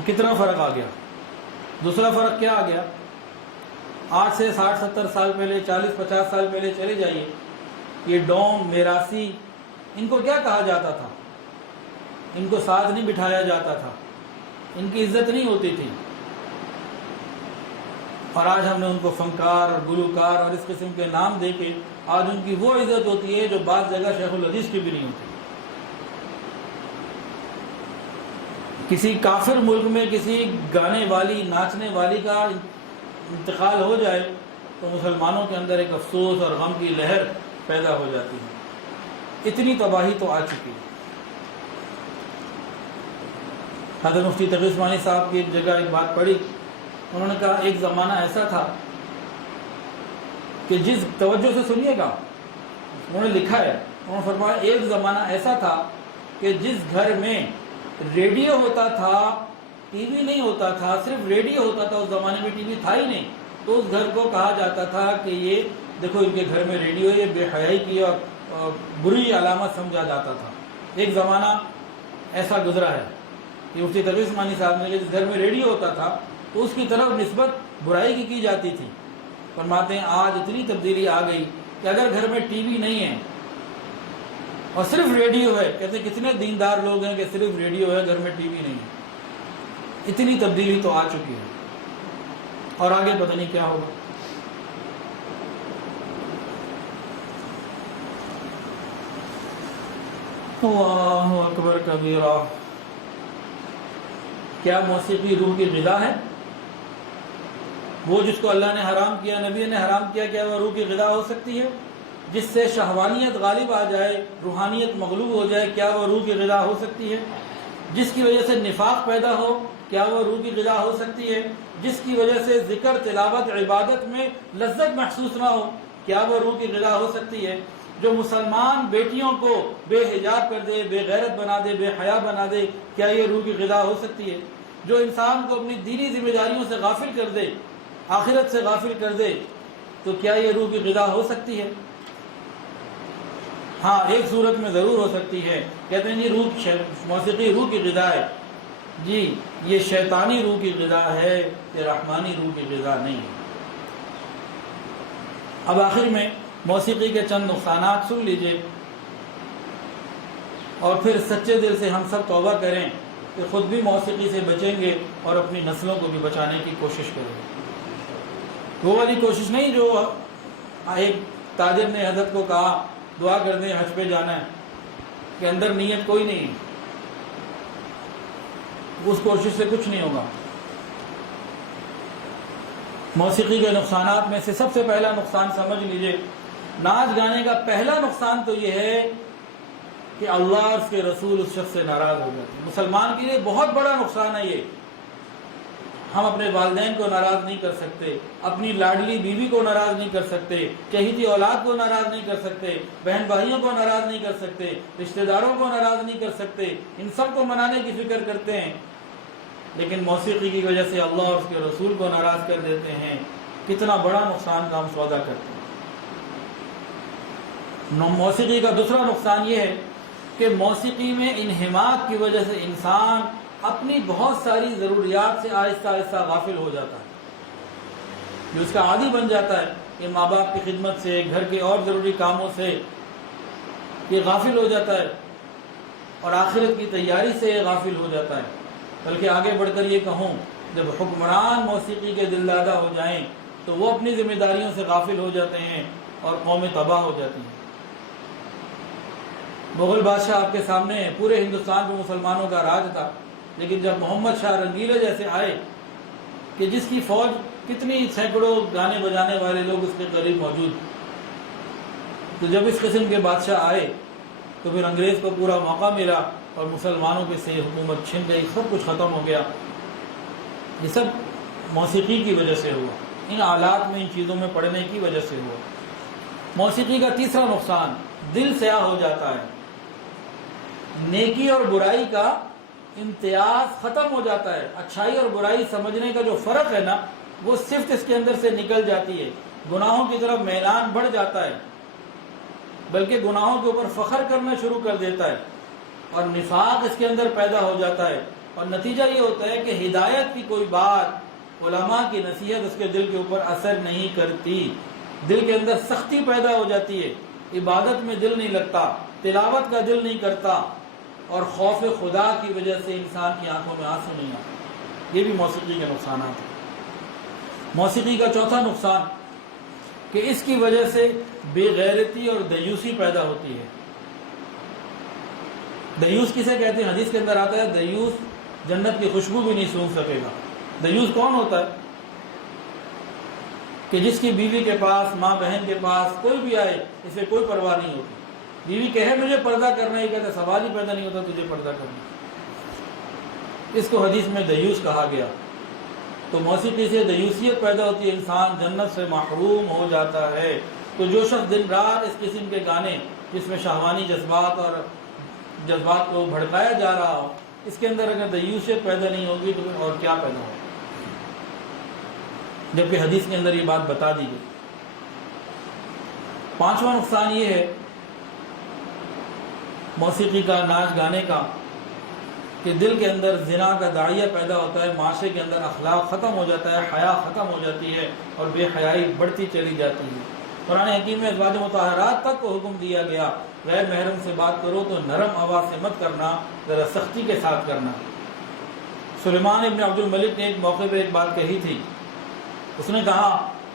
کتنا فرق آ گیا۔ دوسرا فرق کیا آ گیا؟ آج سے 60-70 سال پہلے، 40-50 سال پہلے چلے جائیے، یہ ڈوم میراسی ان کو کیا کہا جاتا تھا؟ ان کو ساتھ نہیں بٹھایا جاتا تھا، ان کی عزت نہیں ہوتی تھی، اور آج ہم نے ان کو فنکار اور گلوکار اور اس قسم کے نام دے کے آج ان کی وہ عزت ہوتی ہے جو بعض جگہ شیخ الحدیث کی بھی نہیں ہوتی۔ کسی کافر ملک میں کسی گانے والی ناچنے والی کا انتقال ہو جائے تو مسلمانوں کے اندر ایک افسوس اور غم کی لہر پیدا ہو جاتی ہے۔ اتنی تباہی تو آ چکی ہے۔ حضرت مفتی تقی عثمانی صاحب کی ایک جگہ ایک بات پڑھی، انہوں نے کہا ایک زمانہ ایسا تھا کہ جس توجہ سے سنیے گا، انہوں نے لکھا ہے، انہوں نے فرمایا ایک زمانہ ایسا تھا کہ جس گھر میں ریڈیو ہوتا تھا، ٹی وی نہیں ہوتا تھا، صرف ریڈیو ہوتا تھا، اس زمانے میں ٹی وی تھا ہی نہیں، تو اس گھر کو کہا جاتا تھا کہ یہ دیکھو ان کے گھر میں ریڈیو ہے، یہ بے حیائی کی اور بری علامت سمجھا جاتا تھا۔ ایک زمانہ ایسا گزرا ہے کہ مفتی تقی عثمانی صاحب نے جس گھر میں ریڈیو ہوتا تھا تو اس کی طرف نسبت برائی کی جاتی تھی۔ فرماتے ہیں آج اتنی تبدیلی آ گئی کہ اگر گھر میں ٹی وی نہیں ہے اور صرف ریڈیو ہے، کہتے ہیں کتنے دیندار لوگ ہیں کہ صرف ریڈیو ہے، گھر میں ٹی وی نہیں ہے۔ اتنی تبدیلی تو آ چکی ہے، اور آگے پتہ نہیں کیا ہوگا۔ اللہ اکبر کبیرہ۔ کیا موسیقی روح کی غذا ہے؟ وہ جس کو اللہ نے حرام کیا، نبی نے حرام کیا، کیا وہ روح کی غذا ہو سکتی ہے؟ جس سے شہوانیت غالب آ جائے، روحانیت مغلوب ہو جائے، کیا وہ روح کی غذا ہو سکتی ہے؟ جس کی وجہ سے نفاق پیدا ہو، کیا وہ روح کی غذا ہو سکتی ہے؟ جس کی وجہ سے ذکر، تلاوت، عبادت میں لذت محسوس نہ ہو، کیا وہ روح کی غذا ہو سکتی ہے؟ جو مسلمان بیٹیوں کو بے حجاب کر دے، بے غیرت بنا دے، بے حیا بنا دے، کیا یہ روح کی غذا ہو سکتی ہے؟ جو انسان کو اپنی دینی ذمہ داریوں سے غافل کر دے، آخرت سے غافل کر دے، تو کیا یہ روح کی غذا ہو سکتی ہے؟ ہاں، ایک صورت میں ضرور ہو سکتی ہے۔ کہتے ہیں جی موسیقی روح کی غذا ہے، جی یہ شیطانی روح کی غذا ہے، یہ رحمانی روح کی غذا نہیں ہے۔ اب آخر میں موسیقی کے چند نقصانات سن لیجئے، اور پھر سچے دل سے ہم سب توبہ کریں کہ خود بھی موسیقی سے بچیں گے اور اپنی نسلوں کو بھی بچانے کی کوشش کریں گے۔ وہ والی کوشش نہیں جو ایک تاجر نے حضرت کو کہا دعا کر دیں حج پہ جانا ہے، کہ اندر نیت کوئی نہیں ہے، اس کوشش سے کچھ نہیں ہوگا۔ موسیقی کے نقصانات میں سے سب سے پہلا نقصان سمجھ لیجئے، ناچ گانے کا پہلا نقصان تو یہ ہے کہ اللہ اور اس کے رسول اس شخص سے ناراض ہو جاتے ہیں۔ مسلمان کے لیے بہت بڑا نقصان ہے یہ۔ ہم اپنے والدین کو ناراض نہیں کر سکتے، اپنی لاڈلی بیوی کو ناراض نہیں کر سکتے، چہیتی اولاد کو ناراض نہیں کر سکتے، بہن بھائیوں کو ناراض نہیں کر سکتے، رشتہ داروں کو ناراض نہیں کر سکتے، ان سب کو منانے کی فکر کرتے ہیں، لیکن موسیقی کی وجہ سے اللہ اور اس کے رسول کو ناراض کر دیتے ہیں۔ کتنا بڑا نقصان کا ہم سودا کرتے ہیں۔ موسیقی کا دوسرا نقصان یہ ہے کہ موسیقی میں انہماک کی وجہ سے انسان اپنی بہت ساری ضروریات سے آہستہ آہستہ غافل ہو جاتا ہے، جو اس کا عادی بن جاتا ہے کہ ماں باپ کی خدمت سے، گھر کے اور ضروری کاموں سے یہ غافل ہو جاتا ہے، اور آخرت کی تیاری سے یہ غافل ہو جاتا ہے۔ بلکہ آگے بڑھ کر یہ کہوں، جب حکمران موسیقی کے دل دادہ ہو جائیں تو وہ اپنی ذمہ داریوں سے غافل ہو جاتے ہیں اور قومیں تباہ ہو جاتی ہیں۔ مغل بادشاہ آپ کے سامنے ہیں، پورے ہندوستان کو مسلمانوں کا راج تھا، لیکن جب محمد شاہ رنگیلے جیسے آئے کہ جس کی فوج کتنی سینکڑوں گانے بجانے والے لوگ اس کے قریب موجود، تو جب اس قسم کے بادشاہ آئے تو پھر انگریز کو پورا موقع ملا اور مسلمانوں کے سے حکومت چھن گئی، سب کچھ ختم ہو گیا۔ یہ سب موسیقی کی وجہ سے ہوا، ان آلات میں، ان چیزوں میں پڑھنے کی وجہ سے ہوا۔ موسیقی کا تیسرا نقصان، دل سیاہ ہو جاتا ہے، نیکی اور برائی کا امتیاز ختم ہو جاتا ہے۔ اچھائی اور برائی سمجھنے کا جو فرق ہے نا، وہ صرف اس کے اندر سے نکل جاتی ہے۔ گناہوں کی طرف میلان بڑھ جاتا ہے، بلکہ گناہوں کے اوپر فخر کرنا شروع کر دیتا ہے، اور نفاق اس کے اندر پیدا ہو جاتا ہے، اور نتیجہ یہ ہوتا ہے کہ ہدایت کی کوئی بات، علماء کی نصیحت اس کے دل کے اوپر اثر نہیں کرتی، دل کے اندر سختی پیدا ہو جاتی ہے، عبادت میں دل نہیں لگتا، تلاوت کا دل نہیں کرتا، اور خوف خدا کی وجہ سے انسان کی آنکھوں میں آنسو نہیں آتے۔ یہ بھی موسیقی کے نقصانات ہیں۔ موسیقی کا چوتھا نقصان کہ اس کی وجہ سے بے غیرتی اور دیوسی پیدا ہوتی ہے۔ دیوس کسے کہتے ہیں؟ حدیث کے اندر آتا ہے دیوس جنت کی خوشبو بھی نہیں سونگھ سکے گا۔ دیوس کون ہوتا ہے؟ کہ جس کی بیوی کے پاس، ماں بہن کے پاس کوئی بھی آئے اسے کوئی پرواہ نہیں ہوتی، بیوی کہے مجھے پردہ کرنا ہی، کہتے سوال ہی پیدا نہیں ہوتا تجھے پردہ کرنا۔ اس کو حدیث میں دیوس کہا گیا۔ تو موسیقی سے دیوسیت پیدا ہوتی ہے، انسان جنت سے محروم ہو جاتا ہے۔ تو جو شخص دن رات اس قسم کے گانے جس میں شہوانی جذبات کو بھڑکایا جا رہا ہو، اس کے اندر اگر دیوسیت پیدا نہیں ہوگی تو اور کیا پیدا ہوگا؟ جبکہ حدیث کے اندر یہ بات بتا دی گئی۔ پانچواں نقصان یہ ہے موسیقی کا، ناچ گانے کا، کہ دل کے اندر زنا کا داعیہ پیدا ہوتا ہے، معاشرے کے اندر اخلاق ختم ہو جاتا ہے، حیا ختم ہو جاتی ہے، اور بے حیائی بڑھتی چلی جاتی ہے۔ قرآن حکیم میں ازواج مطہرات تک کو حکم دیا گیا، غیر محرم سے بات کرو تو نرم آواز سے مت کرنا، ذرا سختی کے ساتھ کرنا۔ سلیمان ابن عبد الملک نے ایک موقع پہ ایک بات کہی تھی، اس نے کہا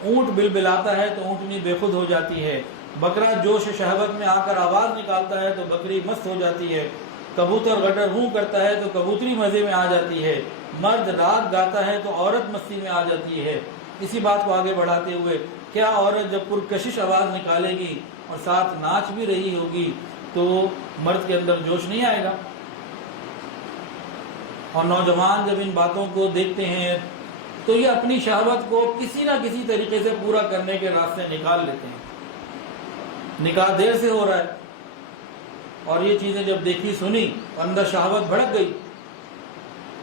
اونٹ بلبلاتا ہے تو اونٹنی بے خود ہو جاتی ہے، بکرا جوش شہوت میں آ کر آواز نکالتا ہے تو بکری مست ہو جاتی ہے، کبوتر گٹر ہوں کرتا ہے تو کبوتری مزے میں آ جاتی ہے، مرد رات گاتا ہے تو عورت مستی میں آ جاتی ہے۔ اسی بات کو آگے بڑھاتے ہوئے، کیا عورت جب پرکشش آواز نکالے گی اور ساتھ ناچ بھی رہی ہوگی تو مرد کے اندر جوش نہیں آئے گا؟ اور نوجوان جب ان باتوں کو دیکھتے ہیں تو یہ اپنی شہوت کو کسی نہ کسی طریقے سے پورا کرنے کے راستے نکال لیتے ہیں۔ نکاح دیر سے ہو رہا ہے، اور یہ چیزیں جب دیکھی سنی اندر شہوت بھڑک گئی،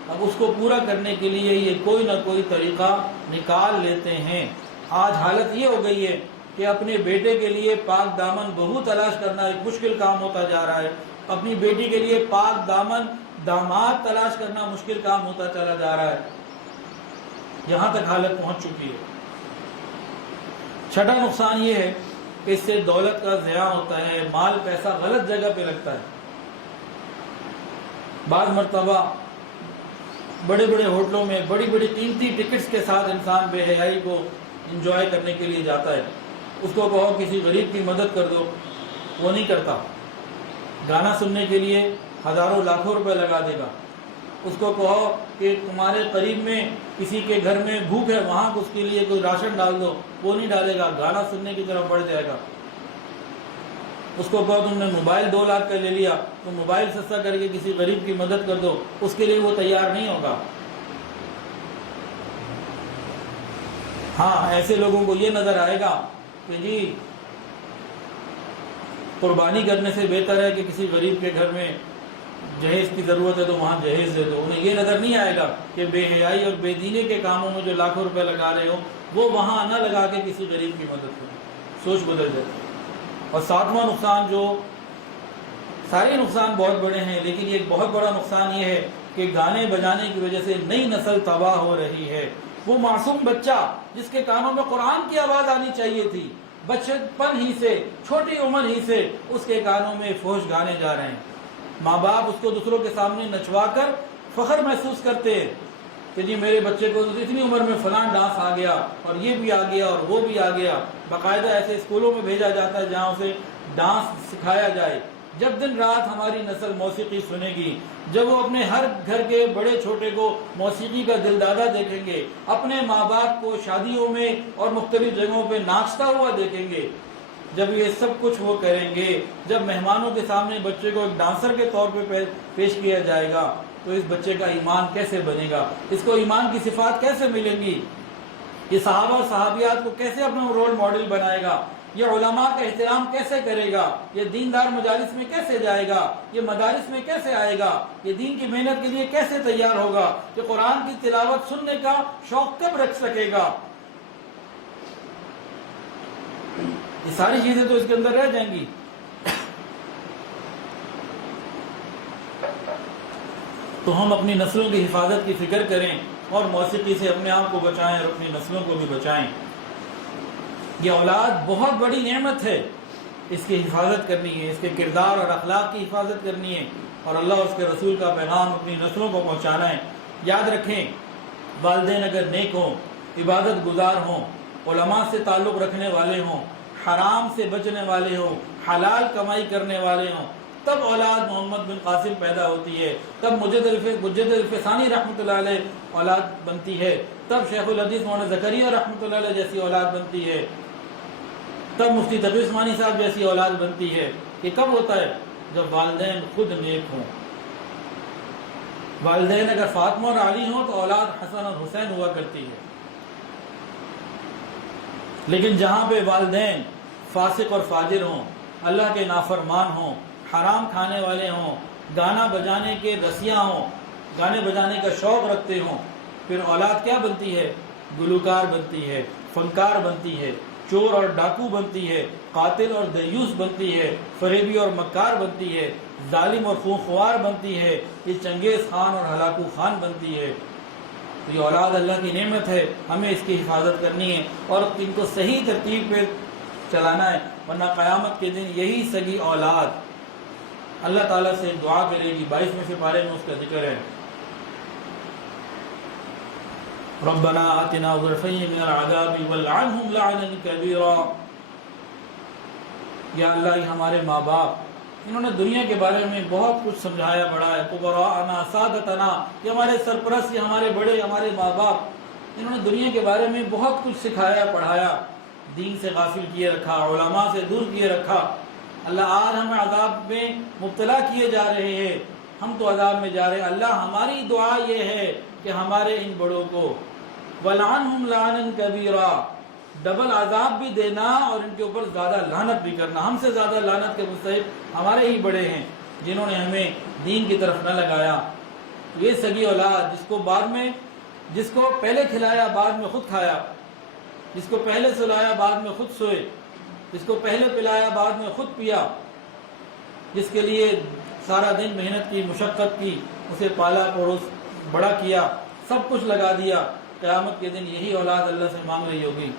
اب اس کو پورا کرنے کے لیے یہ کوئی نہ کوئی طریقہ نکال لیتے ہیں۔ آج حالت یہ ہو گئی ہے کہ اپنے بیٹے کے لیے پاک دامن بہو تلاش کرنا ایک مشکل کام ہوتا جا رہا ہے، اپنی بیٹی کے لیے پاک دامن داماد تلاش کرنا مشکل کام ہوتا چلا جا رہا ہے۔ یہاں تک حالت پہنچ چکی ہے۔ چھٹا نقصان یہ ہے کہ اس سے دولت کا ضیاع ہوتا ہے، مال پیسہ غلط جگہ پہ لگتا ہے۔ بعض مرتبہ بڑے بڑے ہوٹلوں میں بڑی بڑی قیمتی ٹکٹس کے ساتھ انسان بے حیائی کو انجوائے کرنے کے لیے جاتا ہے، اس کو کہو کسی غریب کی مدد کر دو، وہ نہیں کرتا۔ گانا سننے کے لیے ہزاروں لاکھوں روپے لگا دے گا۔ اس کو کہو کہ تمہارے قریب میں کسی کے گھر میں بھوک ہے، وہاں اس کے لیے کوئی راشن ڈال دو، وہ نہیں ڈالے گا، گانا سننے کی طرف بڑھ جائے گا۔ اس کو کہو تم نے موبائل 2 لاکھ کا لے لیا، تو موبائل سستا کر کے کسی غریب کی مدد کر دو، اس کے لیے وہ تیار نہیں ہوگا۔ ہاں، ایسے لوگوں کو یہ نظر آئے گا کہ جی قربانی کرنے سے بہتر ہے کہ کسی غریب کے گھر میں جہیز کی ضرورت ہے تو وہاں جہیز دے دو۔ انہیں یہ نظر نہیں آئے گا کہ بے حیائی اور بے دینی کے کاموں میں جو لاکھوں روپے لگا رہے ہو وہ وہاں نہ لگا کے کسی غریب کی مدد کرو۔ سوچ بدل جاتی ہے۔ اور 7واں نقصان، جو سارے نقصان بہت بڑے ہیں لیکن ایک بہت بڑا نقصان یہ ہے کہ گانے بجانے کی وجہ سے نئی نسل تباہ ہو رہی ہے۔ وہ معصوم بچہ جس کے کانوں میں قرآن کی آواز آنی چاہیے تھی، بچپن ہی سے، چھوٹی عمر ہی سے اس کے کانوں میں فحش گانے جا رہے ہیں۔ ماں باپ اس کو دوسروں کے سامنے نچوا کر فخر محسوس کرتے ہیں کہ جی میرے بچے کو اتنی عمر میں فلاں ڈانس آ گیا اور یہ بھی آ گیا اور وہ بھی آ گیا۔ باقاعدہ ایسے اسکولوں میں بھیجا جاتا ہے جہاں اسے ڈانس سکھایا جائے۔ جب دن رات ہماری نسل موسیقی سنے گی، جب وہ اپنے ہر گھر کے بڑے چھوٹے کو موسیقی کا دل دادا دیکھیں گے، اپنے ماں باپ کو شادیوں میں اور مختلف جگہوں پہ ناچتا ہوا دیکھیں گے، جب یہ سب کچھ وہ کریں گے، جب مہمانوں کے سامنے بچے کو ایک ڈانسر کے طور پہ پیش کیا جائے گا، تو اس بچے کا ایمان کیسے بنے گا؟ اس کو ایمان کی صفات کیسے ملیں گی؟ یہ صحابہ اور صحابیات کو کیسے اپنا رول ماڈل بنائے گا؟ یہ علماء کا احترام کیسے کرے گا؟ یہ دیندار مجالس میں کیسے جائے گا؟ یہ مدارس میں کیسے آئے گا؟ یہ دین کی محنت کے لیے کیسے تیار ہوگا؟ یہ قرآن کی تلاوت سننے کا شوق کب رکھ سکے گا؟ یہ ساری چیزیں تو اس کے اندر رہ جائیں گی۔ تو ہم اپنی نسلوں کی حفاظت کی فکر کریں اور موسیقی سے اپنے آپ کو بچائیں اور اپنی نسلوں کو بھی بچائیں۔ یہ اولاد بہت بڑی نعمت ہے، اس کی حفاظت کرنی ہے، اس کے کردار اور اخلاق کی حفاظت کرنی ہے، اور اللہ اور اس کے رسول کا پیغام اپنی نسلوں کو پہنچانا ہے۔ یاد رکھیں، والدین اگر نیک ہوں، عبادت گزار ہوں، علماء سے تعلق رکھنے والے ہوں، حرام سے بچنے والے ہوں، حلال کمائی کرنے والے ہوں، تب اولاد محمد بن قاسم پیدا ہوتی ہے، تب مجد الفسانی رحمۃ اللہ علیہ اولاد بنتی ہے، تب شیخ الحدیث مولانا زکریا رحمۃ اللہ علیہ جیسی اولاد بنتی ہے، تب مفتی تقی عثمانی صاحب جیسی اولاد بنتی ہے۔ یہ کب ہوتا ہے؟ جب والدین خود نیک ہوں۔ والدین اگر فاطمہ اور علی ہوں تو اولاد حسن اور حسین ہوا کرتی ہے، لیکن جہاں پہ والدین فاسق اور فاجر ہوں، اللہ کے نافرمان ہوں، حرام کھانے والے ہوں، گانا بجانے کے رسیاں ہوں، گانے بجانے کا شوق رکھتے ہوں، پھر اولاد کیا بنتی ہے؟ گلوکار بنتی ہے، فنکار بنتی ہے، چور اور ڈاکو بنتی ہے، قاتل اور دیوس بنتی ہے، فریبی اور مکار بنتی ہے، ظالم اور خونخوار بنتی ہے، یہ چنگیز خان اور ہلاکو خان بنتی ہے۔ تو یہ اولاد اللہ کی نعمت ہے، ہمیں اس کی حفاظت کرنی ہے اور ان کو صحیح ترتیب پہ چلانا ہے، ورنہ قیامت کے دن یہی سگی اولاد اللہ تعالیٰ سے دعا کرے گی۔ 22ویں سپارے میں اس کا ذکر ہے، ربنا آتنا ضعفین من العذاب والعنہم لعنا کبیرا۔ یا اللہ، یہ ہمارے ماں باپ، انہوں نے دنیا کے بارے میں بہت کچھ سمجھایا بڑھایا، کبراءنا سادتنا، یہ ہمارے سرپرست، یہ ہمارے بڑے، ہمارے ماں باپ، انہوں نے دنیا کے بارے میں بہت کچھ سکھایا پڑھایا، دین سے غافل کیے رکھا، علماء سے دور کیے رکھا۔ اللہ، آج ہمیں عذاب میں مبتلا کیے جا رہے ہیں، ہم تو عذاب میں جا رہے ہیں۔ اللہ، ہماری دعا یہ ہے کہ ہمارے ان بڑوں کو وَلْعَنْهُمْ لَعْنًا كَبِيرًا، ڈبل عذاب بھی دینا اور ان کے اوپر زیادہ لعنت بھی کرنا۔ ہم سے زیادہ لعنت کے مستحق ہمارے ہی بڑے ہیں جنہوں نے ہمیں دین کی طرف نہ لگایا۔ یہ سگی اولاد جس کو پہلے کھلایا بعد میں خود کھایا، جس کو پہلے سلایا بعد میں خود سوئے، جس کو پہلے پلایا بعد میں خود پیا، جس کے لیے سارا دن محنت کی، مشقت کی، اسے پالا پڑوس بڑا کیا، سب کچھ لگا دیا، قیامت کے دن یہی اولاد اللہ سے مانگ رہی ہوگی،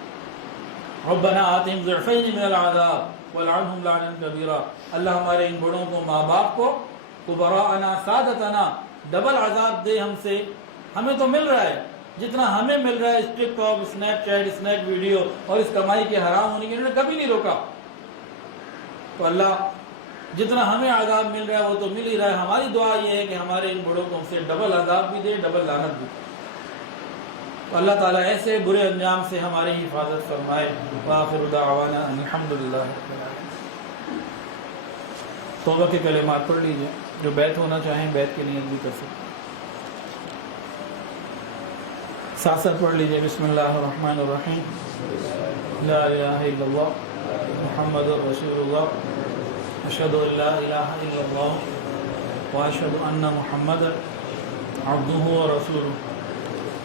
ربنا آتہم ضعفین من العذاب والعنہم لعنا کبیرا۔ اللہ ہمارے ان بڑوں کو، ماں باپ کو، کبراءنا سادتنا، ڈبل عذاب دے ہم سے، ہمیں تو مل رہا ہے جتنا ہمیں مل رہا ہے اس TikTok, Snapchat, snack video اور اس کمائی کے حرام ہونے کے انہوں نے کبھی نہیں روکا. تو اللہ جتنا ہمیں عذاب مل رہا ہے وہ تو مل ہی رہا ہے. ہماری دعا یہ ہے کہ ہمارے ان بڑوں کو ہم سے ڈبل عذاب بھی دے، ڈبل لعنت بھی. تو اللہ تعالیٰ ایسے برے انجام سے ہماری حفاظت فرمائے. وآخر دعوانا ان الحمدللہ. توبہ کے کلمات پڑھ لیجئے. جو بیعت ہونا چاہیں بیعت کی نیت بھی کر سکتے. ساتھ ساتھ پڑھ لیجئے. بسم اللہ الرحمن الرحیم. لا الہ الا اللہ محمد رسول اللہ. اشہد ان لا الہ الا اللہ واشہد ان محمد عبدہ ورسولہ.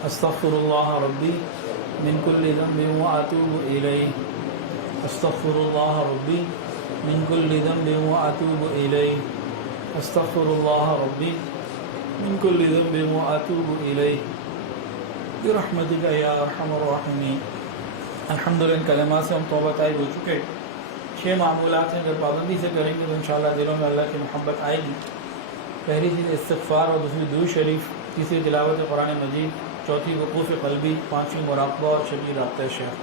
استغفر اللہ ربی من کل ذنب واتوب الیہ. استغفر اللہ ربی من کل ذنب واتوب الیہ. استغفر اللہ ربی من کل ذنب واتوب الیہ برحمتک یا ارحم الراحمین. الحمدللہ ان کلمات سے ہم توبہ طائب ہو چکے. 6 معمولات ہیں، اگر پابندی سے کریں گے تو انشاءاللہ دلوں میں اللہ کی محبت آئے گی. پہلی چیز استغفار اور دوسری درود شریف، تیسری تلاوت قرآن مجید، چوتھی وقوف قلبی، پانچویں مراقبہ اور چھٹی رابطہ شیخ.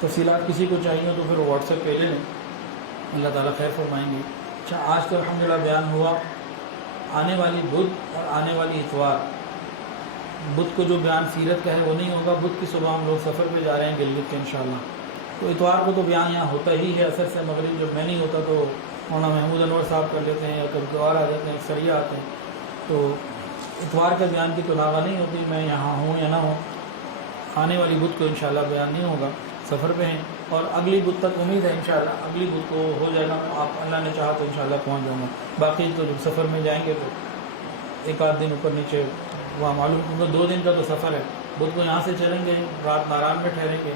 تفصیلات کسی کو چاہیے ہو تو پھر واٹس ایپ پہ لے لیں. اللہ تعالیٰ خیر فرمائیں گے. اچھا، آج تو الحمدللہ بیان ہوا آنے والی بدھ اور آنے والی اتوار. بدھ کو جو بیان سیرت کا ہے وہ نہیں ہوگا. بدھ کی صبح ہم لوگ سفر پہ جا رہے ہیں گلگت کے انشاءاللہ. تو اتوار کو تو بیان یہاں ہوتا ہی ہے عصر سے مغرب. جب میں نہیں ہوتا تو مولانا محمود انور صاحب کر لیتے ہیں، یا کبھی دوبارہ آ جاتے ہیں، اکثریہ آتے ہیں. تو اتوار کا بیان کی تو لاغا نہیں ہوتی، میں یہاں ہوں یا نہ ہوں. آنے والی بدھ کو انشاءاللہ بیان نہیں ہوگا، سفر پہ ہیں. اور اگلی بدھ تک امید ہے انشاءاللہ اگلی بدھ کو ہو جائے گا. آپ اللہ نے چاہا تو انشاءاللہ پہنچ جاؤں گا. باقی تو جب سفر میں جائیں گے تو ایک آدھ دن اوپر نیچے وہاں معلوم، کیونکہ 2 دن کا تو سفر ہے. بدھ کو یہاں سے چلیں گے، رات ناران میں ٹھہریں گے،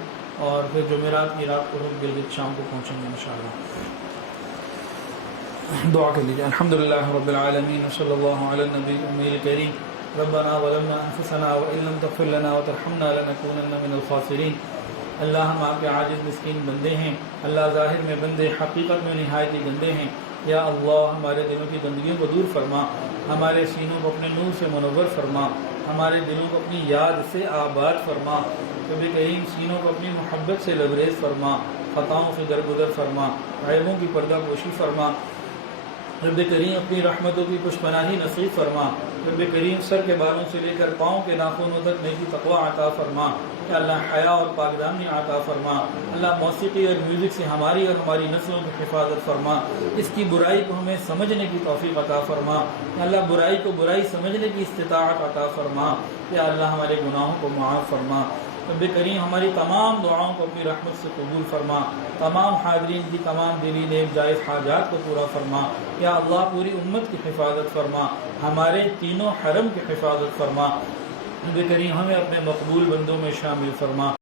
اور پھر جمعرات کی رات کو گلگت شام کو پہنچیں گے انشاءاللہ. دعا کر لیجیے. الحمدللہ رب العالمین وصلی اللہ علی النبی الامی الکریم. ربنا ظلمنا انفسنا وان لم تغفر لنا وترحمنا لنکونن من الخاسرین. اللہ ہم آپ کے عاجز مسکین بندے ہیں. اللہ ظاہر میں بندے، حقیقت میں نہایت ہی گندے ہیں. یا اللہ ہمارے دلوں کی گندگیوں کو دور فرما، ہمارے سینوں کو اپنے نور سے منور فرما، ہمارے دلوں کو اپنی یاد سے آباد فرما. رب کریم سینوں کو اپنی محبت سے لبریز فرما، خطاؤں سے درگزر فرما، عیبوں کی پردہ پوشی فرما. رب کریم اپنی رحمتوں کی پشپناہی نصیب فرما. رب کریم سر کے بالوں سے لے کر پاؤں کے ناخنوں تک نیکی تقوی عطا فرما. یا اللہ حیا اور پاکدامنی عطا فرما. اللہ موسیقی اور میوزک سے ہماری اور ہماری نسلوں کی حفاظت فرما. اس کی برائی کو ہمیں سمجھنے کی توفیق عطا فرما. یا اللہ برائی کو برائی سمجھنے کی استطاعت عطا فرما. یا اللہ ہمارے گناہوں کو معاف فرما. رب کریم ہماری تمام دعاؤں کو اپنی رحمت سے قبول فرما. تمام حاضرین کی تمام دلی نیک جائز حاجات کو پورا فرما. یا اللہ پوری امت کی حفاظت فرما، ہمارے تینوں حرم کی حفاظت فرما. رب کریم ہمیں اپنے مقبول بندوں میں شامل فرما.